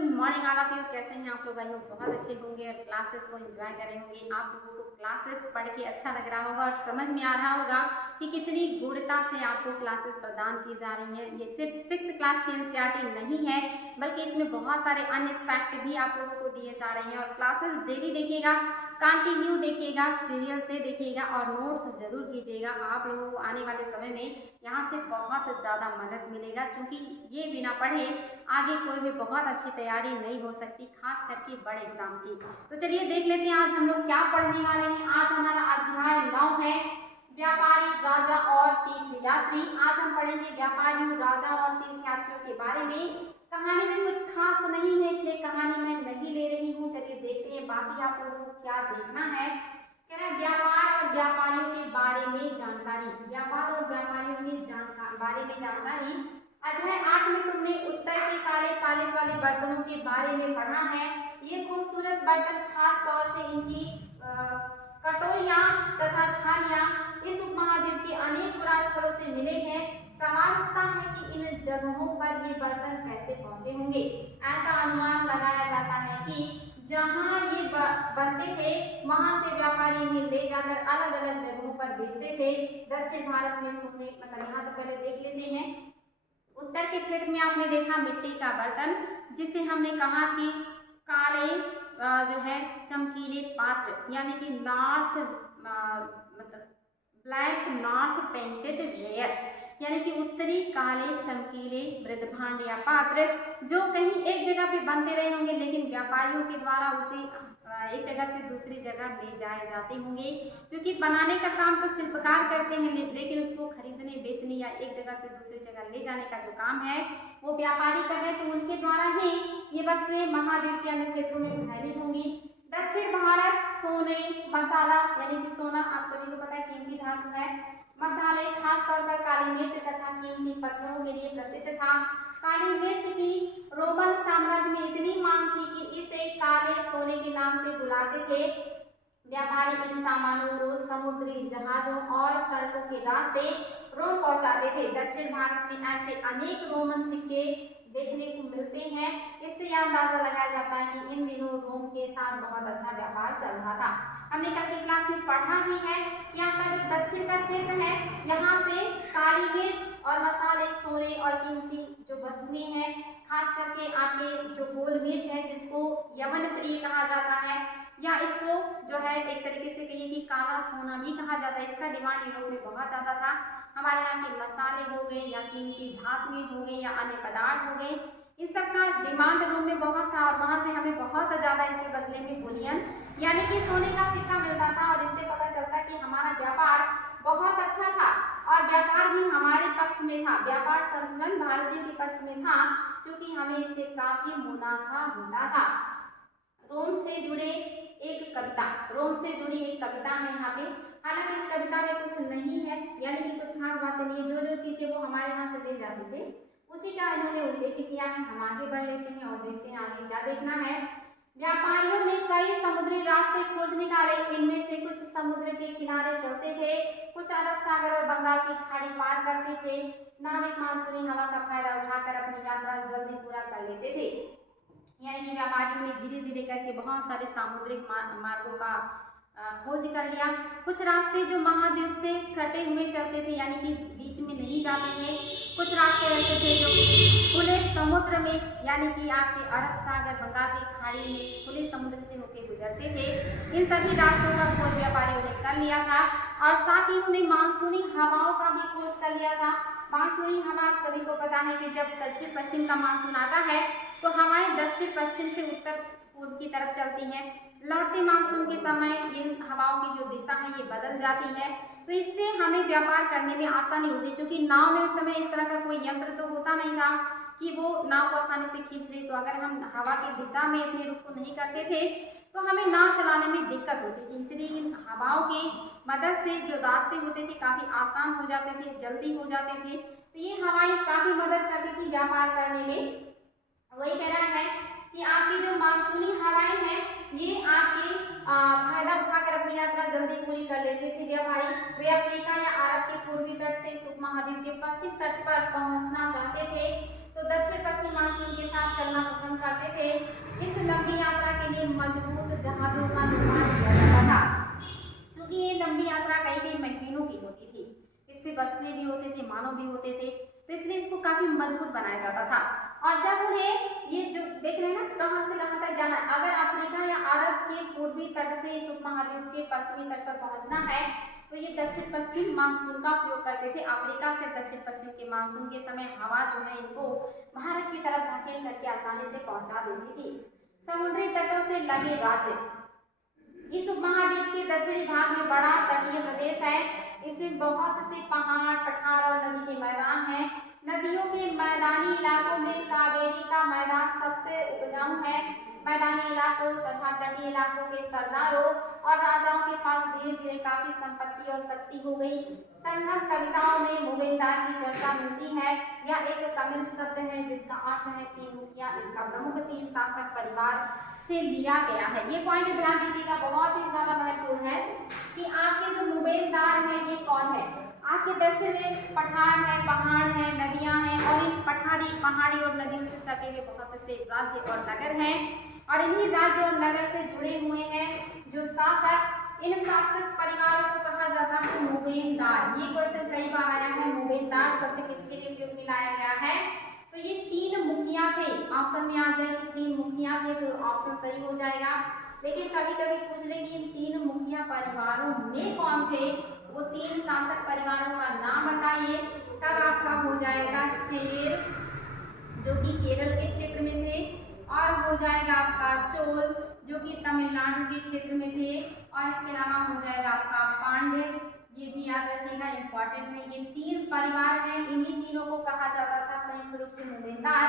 Morning all of you. कैसे हैं आप लोग? आई होप बहुत अच्छे होंगे और क्लासेस को एंजॉय करे होंगे। आप लोगों को क्लासेस पढ़ के अच्छा लग रहा होगा और समझ में आ रहा होगा कि कितनी गुणता से आपको क्लासेस प्रदान की जा रही हैं। ये सिर्फ 6th क्लास की एनसीईआरटी नहीं है, बल्कि इसमें बहुत सारे अन्य फैक्ट भी आप लोगों को दिए जा रहे हैं। और क्लासेस डेली देखिएगा, कंटिन्यू देखिएगा, सीरियल से देखिएगा और नोट्स जरूर कीजिएगा। आप लोगों को आने वाले समय में यहाँ से बहुत ज़्यादा मदद मिलेगा, क्योंकि ये बिना पढ़े आगे कोई भी बहुत अच्छी तैयारी नहीं हो सकती, खास करके बड़े एग्जाम की। तो चलिए देख लेते हैं आज हम लोग क्या पढ़ने वाले हैं। आज हमारा अध्याय 9 है, व्यापारी, राजा और तीर्थयात्री। आज हम पढ़ेंगे व्यापारियों, राजा और तीर्थयात्रियों के बारे में। कहानी भी कुछ खास नहीं है, इसलिए कहानी मैं नहीं ले रही हूँ। चलिए देखते हैं बाकी आप लोगों को क्या देखना है। कह रहा है व्यापार और व्यापारियों के बारे में जानकारी। व्यापार और व्यापारियों के बारे में जानकारी। अध्याय 8 में तुमने उत्तर के काले पालिश वाले बर्तनों के बारे में पढ़ा है। ये खूबसूरत बर्तन खास तौर से इनकी कटोरियां तथा थालियां इस उपमहाद्वीप के अनेक पुरातन स्थलों से मिले हैं। सवाल उठता है कि इन जगहों पर ये बर्तन कैसे पहुंचे होंगे। ऐसा अनुमान लगाया जाता है कि जहां ये बनते थे वहां से व्यापारी इन्हें ले जाकर अलग अलग जगहों पर बेचते थे। दक्षिण भारत में सोने, मतलब यहाँ तो पहले देख लेते हैं। उत्तर के क्षेत्र में आपने देखा मिट्टी का बर्तन, जिसे हमने कहा कि काले जो है चमकीले पात्र, यानी कि नॉर्थ मतलब ब्लैक नॉर्थ पेंटेड वेयर, यानी कि उत्तरी काले चमकीले मृदभांड या पात्र, जो कहीं एक जगह पे बनते रहे होंगे, लेकिन व्यापारियों के द्वारा उसे एक जगह से दूसरी जगह ले जाए जाते होंगे। क्योंकि बनाने का काम तो शिल्पकार करते हैं, लेकिन उसको खरीदने, बेचने या एक जगह से दूसरी जगह ले जाने का जो काम है वो व्यापारी कर रहे, तो उनके द्वारा ही ये वस्तुएं महाद्वीप के अन्य क्षेत्रों में फैली होंगी। दक्षिण भारत सोने, मसाला, यानी कि सोना आप सभी को पता है कीमती धातु है। मसाले खासतौर पर काली मिर्च तथा कीमती पत्थरों के लिए प्रसिद्ध था। काली मिर्च की रोमन साम्राज्य में इतनी मांग थी कि इसे काले सोने के नाम से बुलाते थे। व्यापारी इन सामानों को समुद्री जहाजों और सड़कों के रास्ते रोम पहुंचाते थे। दक्षिण भारत में ऐसे अनेक रोमन सिक्के देखने को मिलते हैं। इससे यह अंदाजा लगाया जाता है कि इन दिनों रोम के साथ बहुत अच्छा व्यापार चल रहा था। हमने कल की क्लास में पढ़ा भी है, यहाँ का जो दक्षिण का क्षेत्र है, यहाँ से काली मिर्च और मसाले, सोने और कीमती जो वस्तुएं हैं, खास करके आपके जो गोल मिर्च है जिसको यवन प्रिय कहा जाता है, या इसको जो है एक तरीके से कहिए कि काला सोना भी कहा जाता है। इसका डिमांड यूरोप में बहुत ज़्यादा था। हमारे यहाँ के मसाले हो गए या कीमती धातुएं हो गई या अन्य पदार्थ हो गए, इन सब का डिमांड रोम में बहुत था और वहाँ से हमें बहुत ज़्यादा इसके बदले में बुलियन यानी कि सोने का सिक्का मिलता था। और इससे पता चलता है कि हमारा व्यापार बहुत अच्छा था और व्यापार भी हमारे पक्ष में था। व्यापार संतुलन भारतीयों के पक्ष में था, क्योंकि हमें इससे काफी मुनाफा होता था। रोम से जुड़ी एक कविता है यहाँ पे। हालांकि इस कविता में कुछ नहीं है, यानी कि कुछ खास बातें नहीं है। जो चीजें वो हमारे यहाँ से ले जाते थे उसी का इन्होंने उल्लेख किया है। हम आगे बढ़ लेते हैं और देखते हैं आगे क्या देखना है। व्यापारियों ने कई समुद्री रास्ते खोज निकाले। इनमें से कुछ समुद्र के किनारे चलते थे, कुछ अरब सागर और बंगाल की खाड़ी पार करते थे। नाविक मानसूनी हवा का फायदा उठाकर अपनी यात्रा जल्दी पूरा कर लेते थे। यानी कि व्यापारियों ने धीरे धीरे करके बहुत सारे सामुद्रिक मार्गों का खोज कर लिया। कुछ रास्ते जो महाद्वीप से सटे हुए चलते थे, यानी कि बीच में नहीं जाते थे। कुछ रास्ते ऐसे थे जो खुले समुद्र में, यानी कि आपके अरब सागर, बंगाल की खाड़ी में खुले समुद्र से होकर गुजरते थे। इन सभी रास्तों का खोज व्यापारियों ने कर लिया था और साथ ही उन्होंने मानसूनी हवाओं का भी खोज कर लिया था। मानसूनी हवा आप सभी को पता है कि जब दक्षिण पश्चिम का मानसून आता है तो हवाएं दक्षिण पश्चिम से उत्तर पूर्व की तरफ चलती हैं। लौटते मानसून के समय इन हवाओं की जो दिशा है ये बदल जाती है, तो इससे हमें व्यापार करने में आसानी होती है। क्योंकि नाव में उस समय इस तरह का कोई यंत्र तो होता नहीं था कि वो नाव को आसानी से खींच ले, तो अगर हम हवा की दिशा में अपने रुख को नहीं करते थे तो हमें नाव चलाने में दिक्कत होती थी। इसलिए इन हवाओं की मदद से जो रास्ते होते थे काफ़ी आसान हो जाते थे, जल्दी हो जाते थे। तो ये हवाएं काफ़ी मदद करती थी व्यापार करने में। वही कह रहा है कि आपकी जो मानसूनी हवाएं हैं ये आपके फायदा उठाकर अपनी यात्रा जल्दी पूरी कर लेते थे। व्यापारी वे अफ्रीका या अरब के पूर्वी तट से इस उपमहाद्वीप के पश्चिम तट पर पहुंचना चाहते थे, तो दक्षिण पश्चिम मानसून के साथ चलना पसंद करते थे, इस लंबी यात्रा के लिए मजबूत जहाजों का निर्माण किया जाता था। क्योंकि ये लंबी यात्रा कई कई महीनों की होती थी, इस पे बस्ते भी होते थे, मानव भी होते थे, तो इसलिए इसको काफी मजबूत बनाया जाता था। और जब उन्हें ये जो देख रहे हैं ना कहाँ से कहाँ तक जाना है, अगर अफ्रीका या अरब के पूर्वी तट से इस उपमहाद्वीप के पश्चिमी तट पर पहुंचना है तो ये दक्षिण पश्चिम मानसून का उपयोग करते थे। अफ्रीका से दक्षिण पश्चिम के मानसून के समय हवा जो है इनको भारत की तरफ धकेल करके आसानी से पहुंचा देती थी। समुद्री तटों से लगे राज्य, इस उपमहाद्वीप के दक्षिणी भाग में बड़ा तटीय प्रदेश है, इसमें बहुत से पहाड़, पठार और नदी के मैदान हैं। नदियों के मैदानी इलाकों में कावेरी का मैदान सबसे उपजाऊ है। मैदानी इलाकों तथा तटीय इलाकों के सरदारों और राजाओं के पास धीरे धीरे काफी संपत्ति और शक्ति हो गई। संगम कविताओं में मूवेंदार की चर्चा मिलती है। यह एक तमिल शब्द है जिसका अर्थ है तीन मुखिया। इसका प्रमुख तीन शासक परिवार से लिया गया है। ये पॉइंट ध्यान दीजिएगा, बहुत ही ज्यादा महत्वपूर्ण है कि आपके जो मूवेंदार है ये कौन है। आपके दक्षिण में पठार है, पहाड़ है, नदियां हैं और इन पहाड़ी और नदियों से सटे हुए बहुत से राज्य और नगर हैं और इन्हीं राज्य और नगर से जुड़े हुए हैं जो शासक। इन शासक परिवारों को कहा जाता है मूवेंदार। ये क्वेश्चन कई बार आया है, मूवेंदार शब्द किसके लिए उपयोग में लाया गया है, तो ये तीन मुखिया थे। ऑप्शन में आ जाए कि तीन मुखिया थे तो ऑप्शन सही हो जाएगा। लेकिन कभी कभी पूछ ले कि इन तीन मुखिया परिवारों में कौन थे, वो तीन शासक परिवारों का नाम बताइए, तब आपका हो जाएगा चेर जो कि केरल के क्षेत्र में थे, और हो जाएगा आपका चोल जो कि तमिलनाडु के क्षेत्र में थे, और इसके अलावा हो जाएगा आपका पांड्य। ये भी याद रखिएगा, इंपॉर्टेंट है। ये तीन परिवार हैं, इन्हीं तीनों को कहा जाता था संयुक्त रूप से मूवेंदार,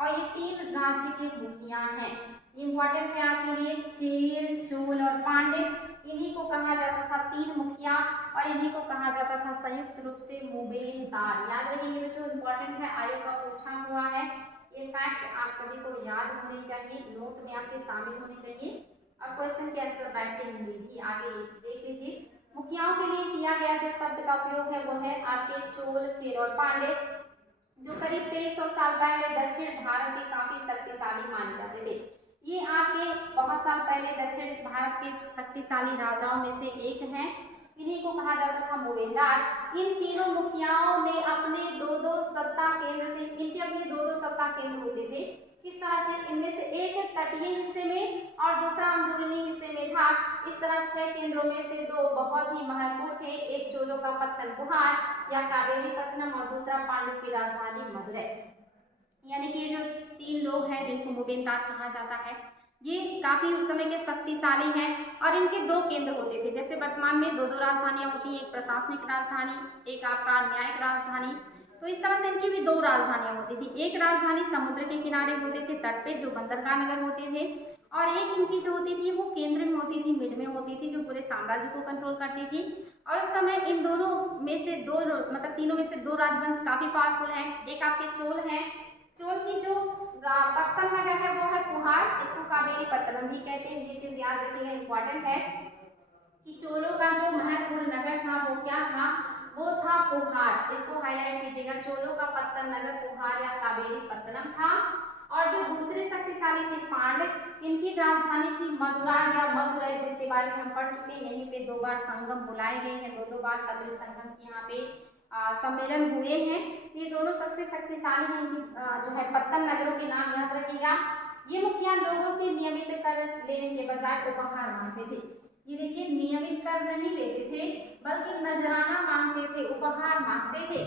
और ये तीन राज्य के मुखिया हैं। इंपॉर्टेंट है आपके लिए, चेर, चोल और पांड्य, इन्हीं को कहा जाता था तीन मुखिया और इन्हीं को कहा जाता था संयुक्त रूप से मूवेंदार। याद रखिए, ये जो इंपॉर्टेंट है, आयोग का पूछा हुआ है, ये फैक्ट आप सभी को याद होनी चाहिए, नोट में आपके शामिल होनी चाहिए। और क्वेश्चन के आंसर राइटिंग भी आगे देख लीजिए। मुखियाओं के लिए किया गया जो शब्द का उपयोग है वो है आपके चोल, चेर और पांड्य, जो करीब 2300 साल पहले दक्षिण भारत के काफी शक्तिशाली माने जाते थे। ये आपके बहुत साल पहले दक्षिण भारत के शक्तिशाली राजाओं में से एक हैं, इन्हीं को कहा जाता था मूवेंदार। इन तीनों मुखियाओं में अपने दो दो सत्ता केंद्र थे, इनके अपने दो दो सत्ता केंद्र होते थे। किस तरह से, इनमें से एक तटीय हिस्से में और दूसरा अंदरूनी हिस्से में था। इस तरह 6 केंद्रों में से 2 बहुत ही महत्वपूर्ण थे, एक चोलों का पत्तन गुहार या कावेरी पत्तनम और दूसरा पांड्यों की राजधानी मदुरै। यानी कि ये जो 3 लोग हैं जिनको मूवेंदार कहा जाता है, ये काफी उस समय के शक्तिशाली हैं और इनके 2 केंद्र होते थे। जैसे वर्तमान में 2-2 राजधानियां होती हैं, एक प्रशासनिक राजधानी, एक आपका न्यायिक राजधानी। तो इस तरह से इनकी भी 2 राजधानियां होती थी। एक राजधानी समुद्र के किनारे होते थे, तट पे, जो बंदरगाह नगर होते थे, और एक इनकी जो होती थी वो केंद्र में होती थी, मिड में होती थी, जो पूरे साम्राज्य को कंट्रोल करती थी। और उस समय इन दोनों में से 2 मतलब तीनों में से 2 राजवंश काफी पावरफुल हैं। एक आपके चोल हैं, चोल की जो पत्तन नगर है वो है पुहार, इसको कावेरी पत्तनम भी कहते हैं। ये चीज याद रखिएगा, इंपॉर्टेंट है कि चोलों का जो महत्वपूर्ण नगर था वो क्या था, वो था पुहार। इसको हाईलाइट कीजिएगा, चोलों का पत्तन नगर पुहार या कावेरी पत्तनम था। और जो दूसरे शक्तिशाली थे पांड्य, इनकी राजधानी थी मदुरा या मदुरै, जिसके बारे में हम पढ़ चुके हैं। यहीं पे 2 बार संगम बुलाए गए हैं, 2 बार तमिल संगम के यहाँ पे सम्मेलन हुए हैं। ये दोनों सबसे शक्तिशाली हैं। इनकी जो है पत्तन नगरों के नाम याद रखिएगा। ये मुखिया लोगों से नियमित कर लेने के बजाय उपहार मांगते थे। ये देखिए, नियमित कर नहीं लेते थे बल्कि नजराना मांगते थे, उपहार मांगते थे।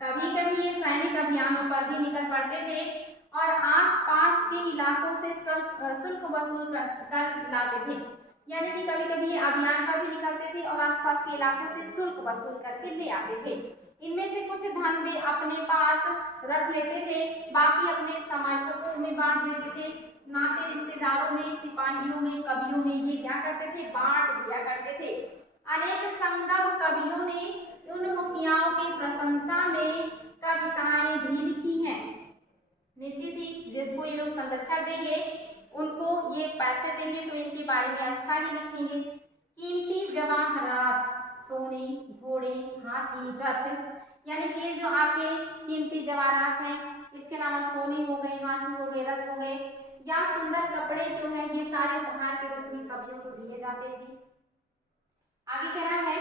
कभी कभी ये सैनिक अभियानों पर भी निकल पड़ते थे और आसपास के इलाकों से शुल्क वसूल कर लाते थे। यानी कि कभी कभी ये अभियान पर भी निकलते थे और आसपास के इलाकों से शुल्क वसूल करके ले आते थे। इनमें से कुछ धन वे अपने पास रख लेते थे, बाकी अपने समर्थकों में बांट देते थे। नाते रिश्तेदारों में, सिपाहियों में, कवियों में ये क्या करते थे, बांट दिया करते थे। अनेक संगम कवियों ने उन मुखियाओं की प्रशंसा में कविताएं भी लिखी हैं। निश्चित ही जिसको ये लोग संरक्षण देंगे उनको ये पैसे देंगे तो इनके बारे में अच्छा ही लिखेंगे। कीमती जवाहरात, सोने, घोड़े, हाथी, रथ, यानी कि ये जो आपके कीमती जवाहरात हैं इसके अलावा सोने हो गए, हाथी हो गए, रथ हो गए या सुंदर कपड़े जो है ये सारे उपहार के रूप में कवियों को दिए जाते थे। आगे कह रहा है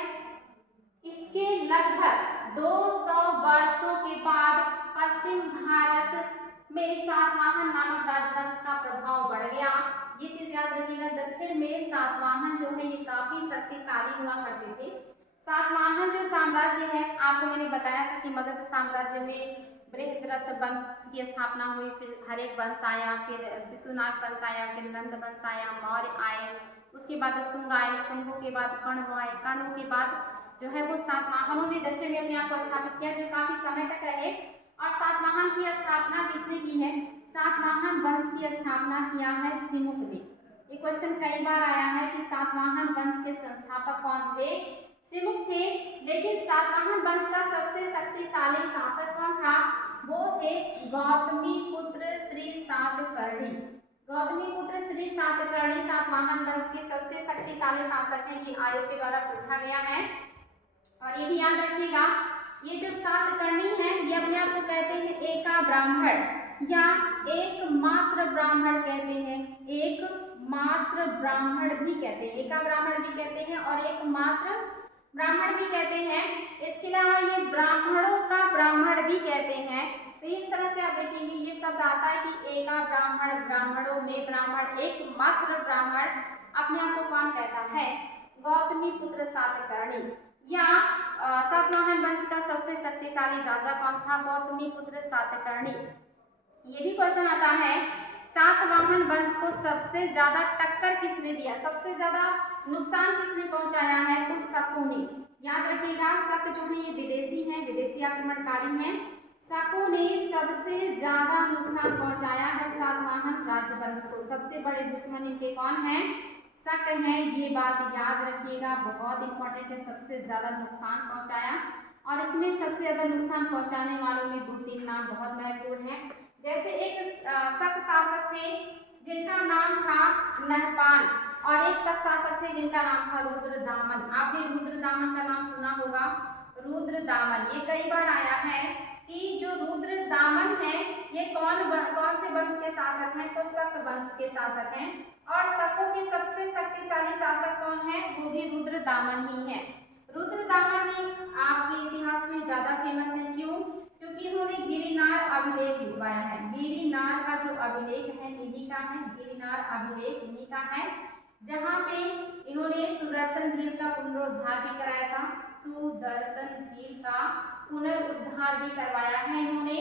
इसके लगभग 200 वर्षों के बाद पश्चिम भारत में सातवाहन नामक राजवंश का प्रभाव बढ़ गया। ये चीज याद रखिएगा, दक्षिण में सातवाहन जो है ये काफी शक्तिशाली हुआ करते थे। सातवाहन जो साम्राज्य है, आपको मैंने बताया था कि मगध साम्राज्य में बृहद्रथ वंश की स्थापना हुई, फिर हरेक वंश आया, फिर शिशुनाग वंश आया, फिर नंद वंश आया, मौर्य आए, उसके बाद शुंग आए, शुंगों के बाद कण्व आए, कण्वों के बाद जो है वो सातवाहनों ने दक्षिण में अपने आप को स्थापित किया जो काफी समय तक रहे। और सातवाहन की स्थापना किसने की है? सातवाहन वंश की स्थापना किया है सिमुक ने। ये क्वेश्चन कई बार आया है कि सातवाहन वंश के संस्थापक कौन थे? सिमुक थे। लेकिन सातवाहन वंश का सबसे शक्तिशाली शासक कौन था? वो थे गौतमीपुत्र श्री सातकर्णी। गौतमीपुत्र श्री सातकर्णी सातवाहन वंश के सबसे शक्तिशाली शासक हैं। ये आयोग के द्वारा पूछा गया है। और ये भी याद रखिएगा, ये जो सातकर्णी है ये अपने आप को कहते हैं एका ब्राह्मण या एकमात्र ब्राह्मण कहते हैं। एकमात्र ब्राह्मण भी कहते हैं, एका ब्राह्मण भी कहते हैं और एकमात्र ब्राह्मण भी कहते हैं। इसके अलावा ये ब्राह्मणों का ब्राह्मण भी कहते हैं। तो इस तरह से आप देखेंगे ये शब्द आता है कि एका ब्राह्मण, ब्राह्मणों में ब्राह्मण, एकमात्र ब्राह्मण अपने आप को कौन कहता है? गौतमीपुत्र सातकर्णी। या सातवाहन वंश का सबसे शक्तिशाली राजा कौन था? गौतमीपुत्र सातकर्णी। ये भी क्वेश्चन आता है सातवाहन वंश को सबसे ज्यादा टक्कर किसने दिया, सबसे ज्यादा नुकसान किसने पहुंचाया है? तो शकों ने। याद रखिएगा, शक जो है ये विदेशी हैं, विदेशी आक्रमणकारी हैं। शकों ने सबसे ज्यादा नुकसान पहुंचाया है सातवाहन राजवंश को। सबसे बड़े दुश्मन इनके कौन हैं? शक है। ये बात याद रखिएगा, बहुत इंपॉर्टेंट है। सबसे ज्यादा नुकसान पहुंचाया और इसमें सबसे ज्यादा नुकसान पहुंचाने वालों में 2-3 नाम बहुत महत्वपूर्ण है। जैसे एक शक शासक थे जिनका नाम था नहपाल और एक शक शासक थे जिनका नाम था रुद्रदामन। आपने रुद्रदामन का नाम सुना होगा, रुद्रदामन। ये कई बार आया है कि जो रुद्रदामन है ये कौन से वंश के शासक हैं? तो शक वंश के शासक हैं। और शकों के सबसे शक्तिशाली शासक कौन है? वो भी रुद्रदामन ही है। रुद्रदामन ही आपके इतिहास में ज्यादा फेमस है। क्यों? क्योंकि इन्होंने गिरिनार अभिलेख लिखवाया है। गिरिनार का जो अभिलेख है इन्हीं का है, गिरिनार अभिलेख इन्हीं का है, जहाँ पे इन्होंने सुदर्शन झील का पुनरुद्धार भी कराया था। सुदर्शन झील का पुनरुद्धार भी करवाया है इन्होंने।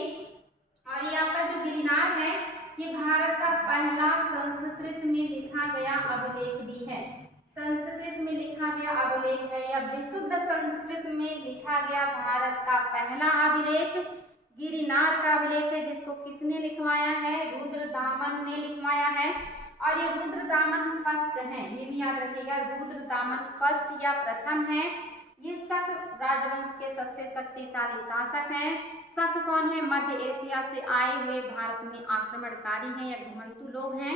और ये आपका जो गिरिनार है ये भारत का पहला संस्कृत में लिखा गया अभिलेख भी है। संस्कृत में लिखा गया अभिलेख है या विशुद्ध संस्कृत में लिखा गया भारत का पहला अभिलेख गिरिनार का अभिलेख है, जिसको किसने लिखवाया है? रुद्रदामन ने लिखवाया है। और ये रुद्रदामन फर्स्ट है, ये भी याद रखिएगा, रुद्रदामन फर्स्ट या प्रथम है। ये शक राजवंश के सबसे शक्तिशाली शासक हैं। शक कौन है? मध्य एशिया से आए हुए भारत में आक्रमणकारी हैं या घुमंतु लोग हैं।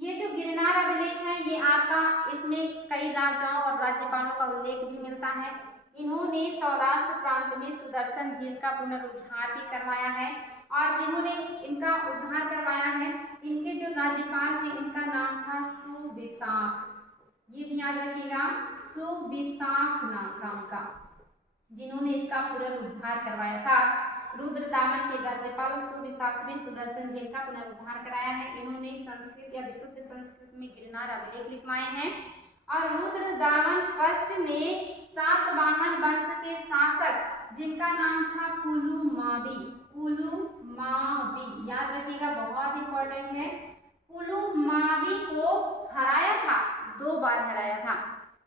ये जो गिरनार अभिलेख है ये आपका, इसमें कई राजाओं और राज्यपालों का उल्लेख भी मिलता है। इन्होंने सौराष्ट्र प्रांत में सुदर्शन झील का पुनरुद्धार भी करवाया है। और जिन्होंने इनका उद्धार करवाया है इनके जो राज्यपाल हैं इनका नाम था सुविशाख। ये भी याद रखिएगा, सुविशाख नाम था उनका, जिन्होंने इसका पुनरुद्धार करवाया था। रुद्रदामन के राज्यपाल सुविशाख ने सुदर्शन झील का पुनरुद्धार कराया है। इन्होंने संस्कृत या विशुद्ध संस्कृत में गिरनार अभिलेख लिखवाए हैं। और रुद्रदामन फर्स्ट ने सातवाहन वंश के शासक जिनका नाम था पुलुमावी, पुलुमावी याद रखिएगा, बहुत इंपॉर्टेंट है। पुलुमावी को हराया था, 2 बार हराया था।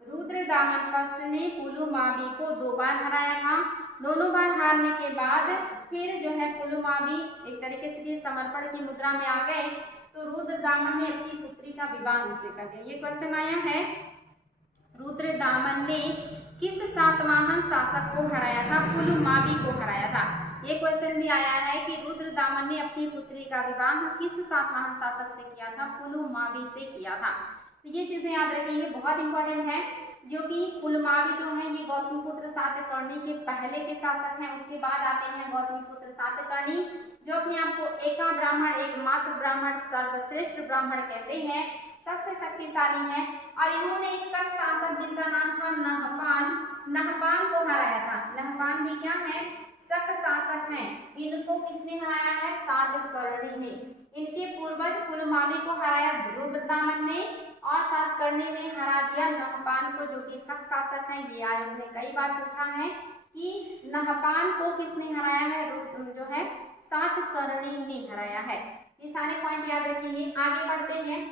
रुद्रदामन फर्स्ट ने पुलुमावी को 2 बार हराया था। दोनों बार हारने के बाद फिर जो है पुलुमावी एक तरीके से समर्पण की मुद्रा में आ गए, तो रुद्रदामन ने अपनी पुत्री का विवाह इनसे कर दिया। ये क्वेश्चन आया है, रुद्रदामन ने किस सातवाहन शासक को हराया था? पुलुमावी को हराया था। ये क्वेश्चन भी आया है कि रुद्रदामन ने अपनी पुत्री का विवाह किस सातवाहन शासक से किया था? पुलुमावी से किया था। तो ये चीजें याद रखेंगे, बहुत इंपॉर्टेंट है। जो कि पुलमावी जो है ये गौतमीपुत्र सातकर्णी के पहले के शासक हैं। उसके बाद आते हैं गौतमीपुत्र सातकर्णी, जो अपने आप को एका ब्राह्मण, एकमात्र ब्राह्मण, सर्वश्रेष्ठ ब्राह्मण कहते हैं, सबसे शक्तिशाली हैं। और इन्होंने एक शक शासक जिनका नाम था नहपान को हराया था। नहपान भी क्या है, शक शासक हैं। इनको किसने हराया है, सातकर्णी ने। इनके पूर्वज पुलमावी को हराया रुद्रदामन ने, और सातकर्णी ने हरा दिया नहपान को, जो कि शक शासक हैं। ये आयोग ने कई बार पूछा है कि नहपान को किसने हराया है, जो है सातकर्णी ने हराया है। ये सारे पॉइंट याद रखेंगे। आगे बढ़ते हैं,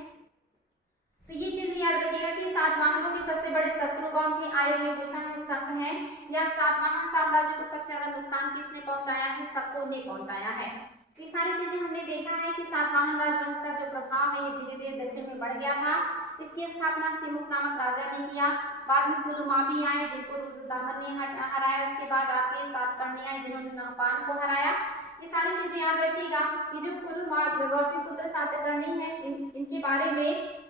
तो ये चीज याद रखिएगा कि सातवाहनों के सबसे बड़े शत्रु कौन थे। आयोग ने पूछा है शक है, या सातवाहन साम्राज्य को सबसे ज्यादा नुकसान किसने पहुंचाया है, शकों ने पहुंचाया है। ये सारी चीजें हमने देखा है कि सातवाहन राजवंश का जो प्रभाव है ये धीरे धीरे दक्षिण में बढ़ गया था। इसकी स्थापना सिमुक नामक राजा ने किया। बाद में पुलमावी आए जिनको रुद्रदामन ने हराया। उसके बाद आपके सातकर्णी आए जिन्होंने नहपान को हराया। ये सारी चीजें याद रखिएगा। ये जो गौतमीपुत्र सातकर्णी है, इनके बारे में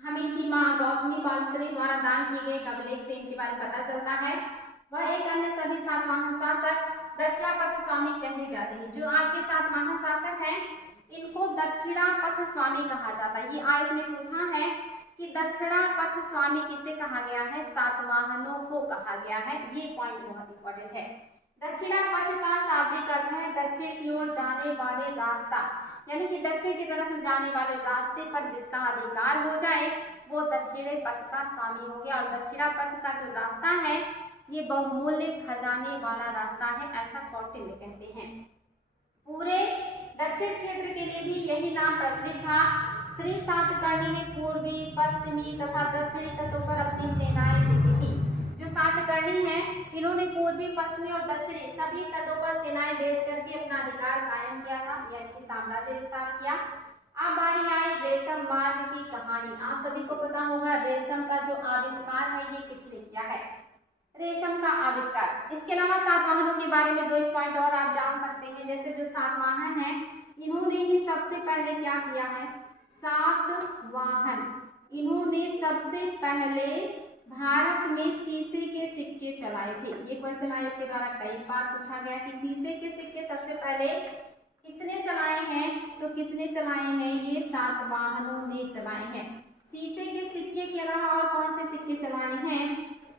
हम इनकी माँ गौतमी बालश्री द्वारा दान किए गए अभिलेख से इनके बारे में पता चलता है। वह एक अन्य सभी सातवाहन शासक दक्षिणापथ स्वामी कहे जाते हैं। जो आपके सातवाहन शासक हैं इनको दक्षिणापथ स्वामी कहा जाता है। ये आयोग ने पूछा है कि दक्षिणापथ स्वामी किसे कहा गया है, सातवाहनों को कहा गया है। ये पॉइंट बहुत इंपॉर्टेंट है। दक्षिणापथ का शाब्दिक अर्थ है दक्षिण की ओर जाने वाले रास्ता, यानी कि दक्षिण की तरफ जाने वाले रास्ते पर जिसका अधिकार हो जाए वो दक्षिणी पथ का स्वामी हो गया। और दक्षिणा पथ का जो रास्ता है ये बहुमूल्य खजाने वाला रास्ता है, ऐसा कौटिल्य कहते हैं। पूरे दक्षिण क्षेत्र के लिए भी यही नाम प्रचलित था। श्री सातकर्णी ने पूर्वी, पश्चिमी तथा दक्षिणी तटों पर अपनी सेनाएं भेजी थी। जो सातकर्णी हैं इन्होंने पूर्वी, पश्चिमी और दक्षिणी सभी तटों पर सेनाएं भेज करके अपना अधिकार कायम किया था, यानी कि साम्राज्य विस्तार किया। अब बारी आई रेशम मार्ग की कहानी। आप सभी को पता होगा रेशम का जो आविष्कार है ये किसने किया है, रेशम का आविष्कार। इसके अलावा सातवाहनों के बारे में दो एक पॉइंट और आप जान सकते हैं। जैसे जो सातवाहन है इन्होंने ही सबसे पहले क्या किया है, सातवाहन इन्होंने सबसे पहले भारत में शीशे के सिक्के चलाए थे। ये क्वेश्चन आयोग के द्वारा कई बार पूछा गया कि शीशे के सिक्के सबसे पहले किसने चलाए हैं, तो किसने चलाए हैं, ये सातवाहनों ने चलाए हैं। शीशे के सिक्के के अलावा और कौन से सिक्के चलाए हैं,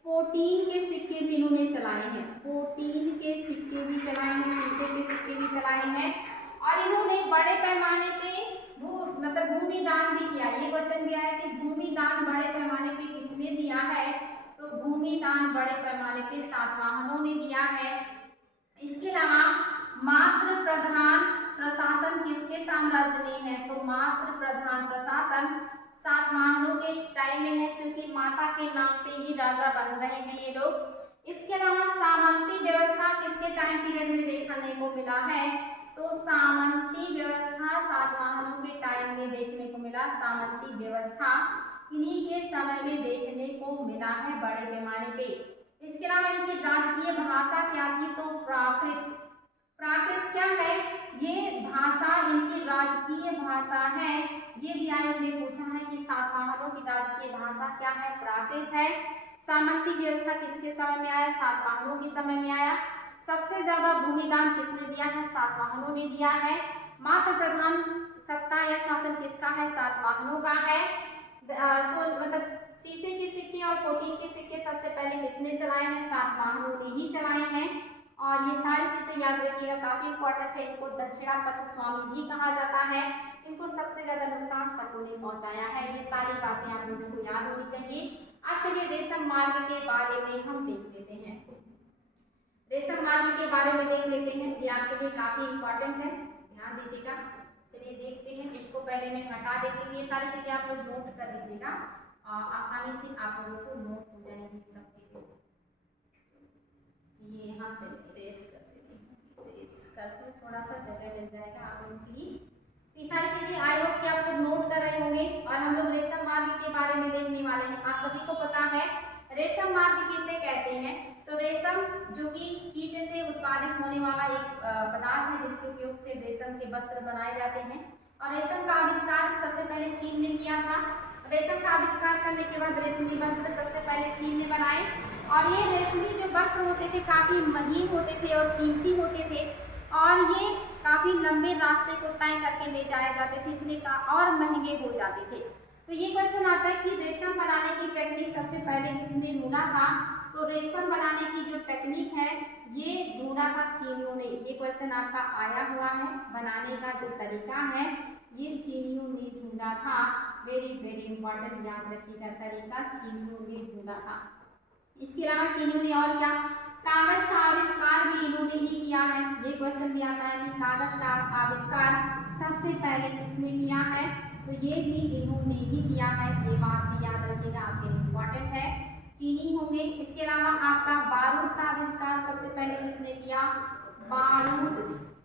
पोटीन के सिक्के भी इन्होंने चलाए हैं। पोटीन के सिक्के भी चलाए हैं, शीशे के सिक्के भी चलाए हैं। और इन्होंने बड़े पैमाने पे भूमि दान भी किया। ये क्वेश्चन भी आया कि भूमि दान बड़े पैमाने पे किसने दिया है, तो भूमि दान बड़े पैमाने पे सातवाहनों ने दिया है। इसके अलावा मात्र प्रधान प्रशासन किसके साम्राज्य में है, तो मात्र प्रधान प्रशासन सातवाहनों के टाइम में है, क्योंकि माता के नाम पे ही राजा बन रहे हैं ये लोग। इसके अलावा सामंती व्यवस्था किसके टाइम पीरियड में देखने को मिला है, तो सामंती व्यवस्था सातवाहनों के टाइम में देखने को मिला। सामंती व्यवस्था इन्हीं के समय में देखने को मिला है बड़े पैमाने पे। इसके अलावा इनकी राजकीय भाषा क्या थी, तो प्राकृत। प्राकृत क्या है, ये भाषा इनकी राजकीय भाषा है। ये भी आयोग ने पूछा है कि सातवाहनों की राजकीय भाषा क्या है, प्राकृत है। सामंती व्यवस्था किसके समय में आया, सातवाहनों के समय में आया। सबसे ज्यादा भूमिदान किसने दिया है, सातवाहनों ने दिया है। मात्र प्रधान सत्ता या शासन किसका है, सातवाहनों का है। मतलब शीशे के सिक्के और पोटीन के सिक्के सबसे पहले किसने चलाए हैं, सातवाहनों ने ही चलाए हैं। और ये सारी चीजें याद रखिएगा, काफी इंपॉर्टेंट है। इनको दक्षिणापथ स्वामी भी कहा जाता है। इनको सबसे ज्यादा नुकसान शकों ने पहुंचाया है। ये सारी बातें आप लोगों को याद होनी चाहिए। अब चलिए रेशम मार्ग के बारे में हम देख लेते हैं। रेशम मार्ग के बारे में देख लेते हैं, ये आपके लिए काफी इंपॉर्टेंट है, ध्यान दीजिएगा। चलिए देखते हैं, इसको पहले मैं हटा देती हूँ। ये सारी चीजें आप लोग नोट कर लीजिएगा, आसानी से आप लोगों को नोट हो जाएंगी सब चीजें। ये यहाँ से इरेज कर देंगे, इरेज करके थोड़ा सा जगह मिल जाएगा आप लोगों के लिए। ये सारी चीजें आई होप कि आप लोग नोट कर रहे होंगे। और हम लोग रेशम मार्ग के बारे में देखने वाले हैं। आप सभी को पता है रेशम मार्ग किसे कहते हैं, तो रेशम जो कि कीट से उत्पादित होने वाला एक पदार्थ है जिसके उपयोग से रेशम के वस्त्र बनाए जाते हैं। और रेशम का आविष्कार सबसे पहले चीन ने किया था। रेशम का आविष्कार करने के बाद रेशमी वस्त्र सबसे पहले चीन ने बनाए और ये रेशमी जो वस्त्र होते थे काफ़ी महीन होते थे और कीमती होते थे और ये काफ़ी लंबे रास्ते को तय करके ले जाए जाते थे, इसलिए और महंगे हो जाते थे। तो ये क्वेश्चन आता है कि रेशम बनाने की टेक्निक सबसे पहले किसने ढूंढा था? तो रेशम बनाने की जो टेक्निक है ये ढूंढा था चीनियों ने। ये क्वेश्चन आपका आया हुआ है। बनाने का जो तरीका है ये चीनियों ने ढूंढा था। वेरी वेरी इंपॉर्टेंट, याद रखिएगा, तरीका चीनियों ने ढूंढा था। इसके अलावा चीनियों ने और क्या? कागज का आविष्कार भी इन्होंने ही किया है। ये क्वेश्चन भी आता है कि कागज का आविष्कार सबसे पहले किसने किया है? तो ये भी इन्होंने ही किया है। ये बात भी याद रखिएगा, आपके लिए इम्पोर्टेंट है। चीनी होंगे। इसके अलावा आपका बारूद का आविष्कार सबसे पहले किसने किया? बारूद।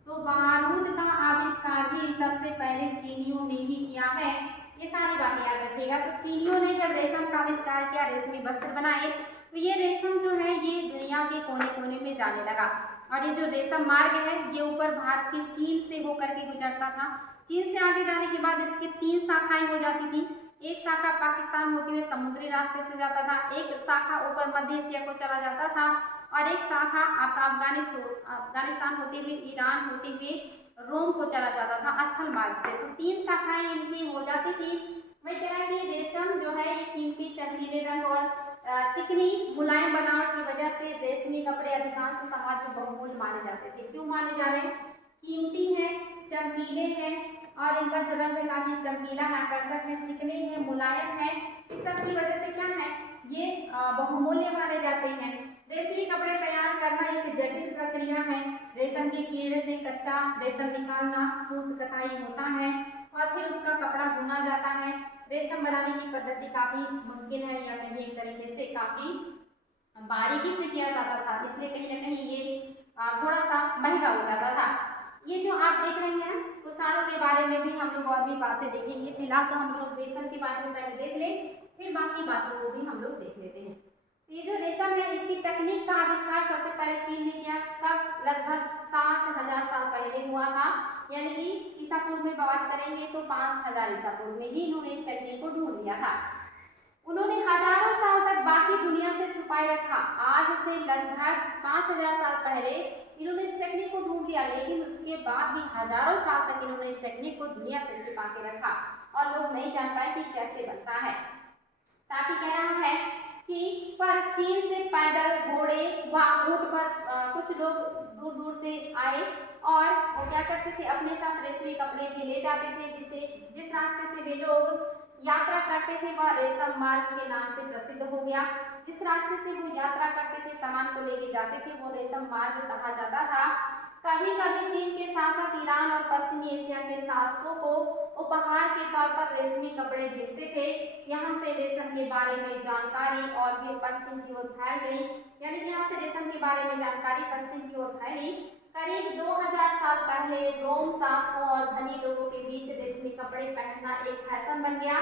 तो बारूद का आविष्कार भी सबसे पहले चीनियों ने ही किया है। ये सारी बातें याद रखिएगा। तो चीनियों ने जब रेशम का आविष्कार किया, रेशमी वस्त्र बनाए, तो ये रेशम जो है ये दुनिया के कोने कोने में जाने लगा। और ये जो रेशम मार्ग है ये ऊपर भारत के चीन से होकर के गुजरता था। चीन से आगे जाने के बाद इसके 3 शाखाएं हो जाती थी। एक शाखा पाकिस्तान होते हुए समुद्री रास्ते से जाता था, एक शाखा ऊपर मध्य एशिया को चला जाता था और एक शाखा आपका अफगानिस्तान होते हुए, ईरान होते हुए रोम को चला जाता था स्थल मार्ग से। तो 3 शाखाएं इनकी हो जाती थी। वही कह रहा है कि रेशम जो है ये कीमती चमकीले रंग और चिकनी मुलायम बनावट की वजह से रेशमी कपड़े अधिकांश समाज में बहुमूल्य माने जाते थे। क्यों माने जा रहे हैं? कीमती है, चमकीले हैं और इनका जो रंग है काफी चमकीला है, आकर्षक है, चिकने हैं, मुलायम है। इस सब की वजह से क्या है ये बहुमूल्य माने जाते हैं। रेशमी कपड़े तैयार करना एक जटिल प्रक्रिया है। रेशम के कीड़े से कच्चा रेशम निकालना, सूत कताई होता है और फिर उसका कपड़ा बुना जाता है। रेशम बनाने की पद्धति काफी मुश्किल है या कहीं एक तरीके से काफी बारीकी से किया जाता था, इसलिए कहीं ना कहीं ये थोड़ा सा महंगा हो जाता था। ये जो आप देख रहे हैं कुषाणों के बारे में भी हम लोग और भी बातें देखेंगे। फिलहाल तो हम लोग रेशम के बारे में पहले देख लें, फिर बाकी बातों को भी हम लोग देख लेते हैं। ये जो रेशम है इसकी तकनीक का आविष्कार सबसे पहले चीन ने किया। तब लगभग 7000 साल पहले हुआ था, यानी कि ईसा पूर्व में बात करेंगे तो 5000 ईसा पूर्व में ही इन्होंने इस टेक्निक को ढूंढ लिया था। उन्होंने हजारों साल तक बाकी दुनिया से छुपाए रखा। आज से लगभग 5000 साल पहले इन्होंने इस टेक्निक को ढूंढ लिया, लेकिन उसके बाद भी हजारों साल तक इन्होंने इस टेक्निक को दुनिया से छिपा के रखा और लोग नहीं जान पाए कि कैसे बनता है। साथ ही कह रहा है कि पर चीन से पैदल, घोड़े व ऊंट पर कुछ लोग दूर दूर से आए और वो क्या करते थे, अपने साथ रेशमी कपड़े भी ले जाते थे। जिस रास्ते से वे लोग यात्रा करते थे वह रेशम मार्ग के नाम से प्रसिद्ध हो गया। जिस रास्ते से वो यात्रा करते थे, सामान को लेके जाते थे, वो रेशम मार्ग कहा जाता था। कभी कभी चीन के शासक ईरान और पश्चिमी एशिया के शासकों को उपहार के तौर पर रेशमी कपड़े भेजते थे। यहाँ से रेशम के बारे में जानकारी और फिर पश्चिम की ओर फैल गई, यानी कि यहाँ से रेशम के बारे में जानकारी पश्चिम की ओर फैली। करीब 2000 साल पहले रोम शासकों और धनी लोगों के बीच रेशमी कपड़े पहनना एक फैशन बन गया।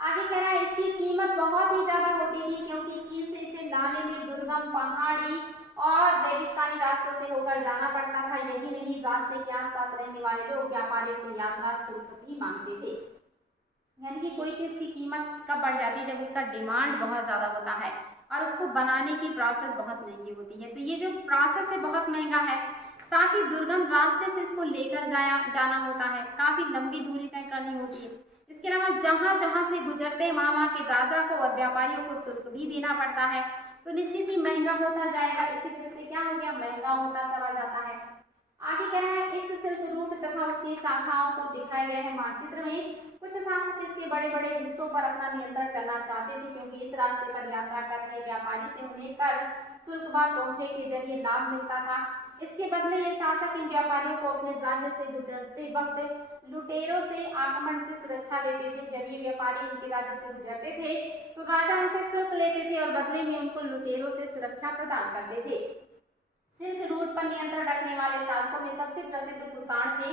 आगे कह रहा है इसकी कीमत बहुत ही ज्यादा होती थी, क्योंकि चीन से इसे लाने में दुर्गम पहाड़ी और रेगिस्तानी रास्तों से होकर जाना पड़ता था। यही नहीं, रास्ते के आसपास रहने वाले लोग व्यापारियों से यात्रा शुल्क भी मांगते थे। यानी कि कोई चीज की कीमत कब बढ़ जाती है? जब उसका डिमांड बहुत ज्यादा होता है और उसको बनाने की प्रोसेस बहुत महंगी होती है। तो ये जो प्रोसेस है बहुत महंगा है। साथ ही दुर्गम रास्ते से इसको लेकर जाना होता है, काफी लंबी दूरी तय करनी होती है। इसके अलावा जहां जहां से गुजरते वहां के राजा को और व्यापारियों को शुल्क भी देना पड़ता है। तो निश्चित ही महंगा होता जाएगा। इसी वजह से क्या हो गया, महंगा होता चला जाता है। आगे कह रहा है इस सिल्क रूट तथा उसकी शाखाओं को दिखाए गए हैं मानचित्र में। कुछ शासक इसके बड़े बड़े हिस्सों पर अपना नियंत्रण करना चाहते थे, क्योंकि इस रास्ते पर यात्रा कर रहे व्यापारी से उन्हें कर, शुल्क व तोहफे के जरिए लाभ मिलता था। इसके बदले ये शासक इन व्यापारियों को अपने राज्य से गुजरते वक्त लुटेरों से आक्रमण से सुरक्षा देते थे। जब ये व्यापारी इनके राज्य से गुजरते थे तो राजा उनसे शुल्क लेते थे और बदले में उनको लुटेरों से सुरक्षा प्रदान करते थे। सिल्क रूट पर नियंत्रण रखने वाले शासकों में सबसे प्रसिद्ध कुषाण थे।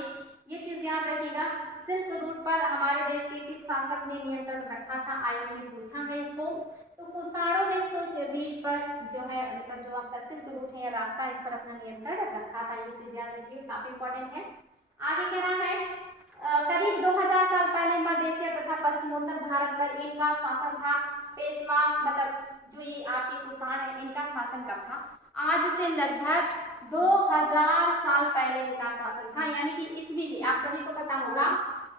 ये चीज याद रखिएगा। सिल्क रूट पर हमारे देश के किस शासक ने नियंत्रण रखा था? आयोग ने पूछा है इसको। तो कुषाणों ने सिल्क रूट पर जो है, मतलब जो आपका सिल्क रूट है रास्ता, इस पर अपना नियंत्रण रखा था। ये चीज याद रखिए, काफी इंपॉर्टेंट है। आगे कह रहा है करीब 2000 साल पहले मध्य एशिया तथा पश्चिमोत्तर भारत पर एक शासन था, पेशवा मतलब जो ये आपके कुषाण है इनका शासन कब था, आज से लगभग 2000 साल पहले इनका शासन था। यानी कि ईस्वी में आप सभी को पता होगा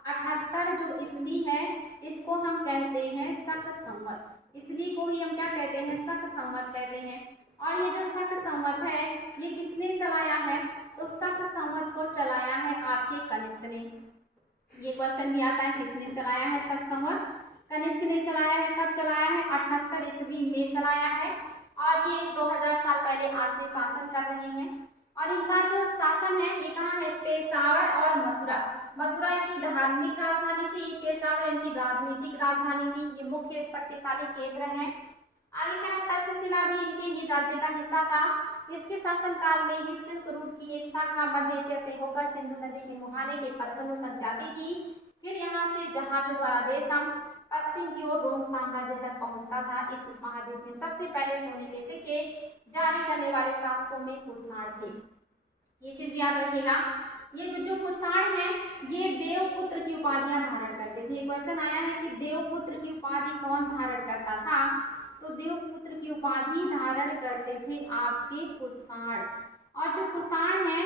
78 जो ईस्वी है इसको हम कहते हैं शक संवत, ईस्वी को ही हम क्या कहते हैं, शक संवत कहते हैं। और ये जो शक संवत है ये किसने चलाया है, तो शक संवत को चलाया है आपके कनिष्क ने। ये क्वेश्चन भी आता है किसने चलाया है शक संवत, कनिष्क ने चलाया है। कब चलाया है, 78 ईस्वी में चलाया है। और ये 2000 साल पहले आज से शासन कर रहे हैं। और इनका जो शासन है ये कहाँ है, पेशावर और मथुरा। मथुरा इनकी धार्मिक राजधानी थी, पेशावर इनकी राजनीतिक राजधानी थी। ये मुख्य शक्तिशाली केंद्र हैं। आगे का तक्षशिला भी इनके ही राज्य का हिस्सा था। इसके शासन काल में ही सिल्क रूट की एक शाखा मध्य एशिया से होकर सिंधु नदी के मुहाने के पत्तनों तक जाती थी। फिर यहाँ से जहाजों द्वारा देशम पश्चिम की ओर रोम साम्राज्य तक पहुंचता था। इस उपमहाद्वीप में सबसे पहले सोने के सिक्के जारी करने वाले शासकों में कुषाण थे। ये चीज याद रखिएगा। ये जो कुषाण है ये देवपुत्र की उपाधियां धारण करते थे। क्वेश्चन आया है कि देवपुत्र की उपाधि कौन धारण करता था, तो देवपुत्र की उपाधि धारण करते थे आपके कुषाण। और जो कुषाण है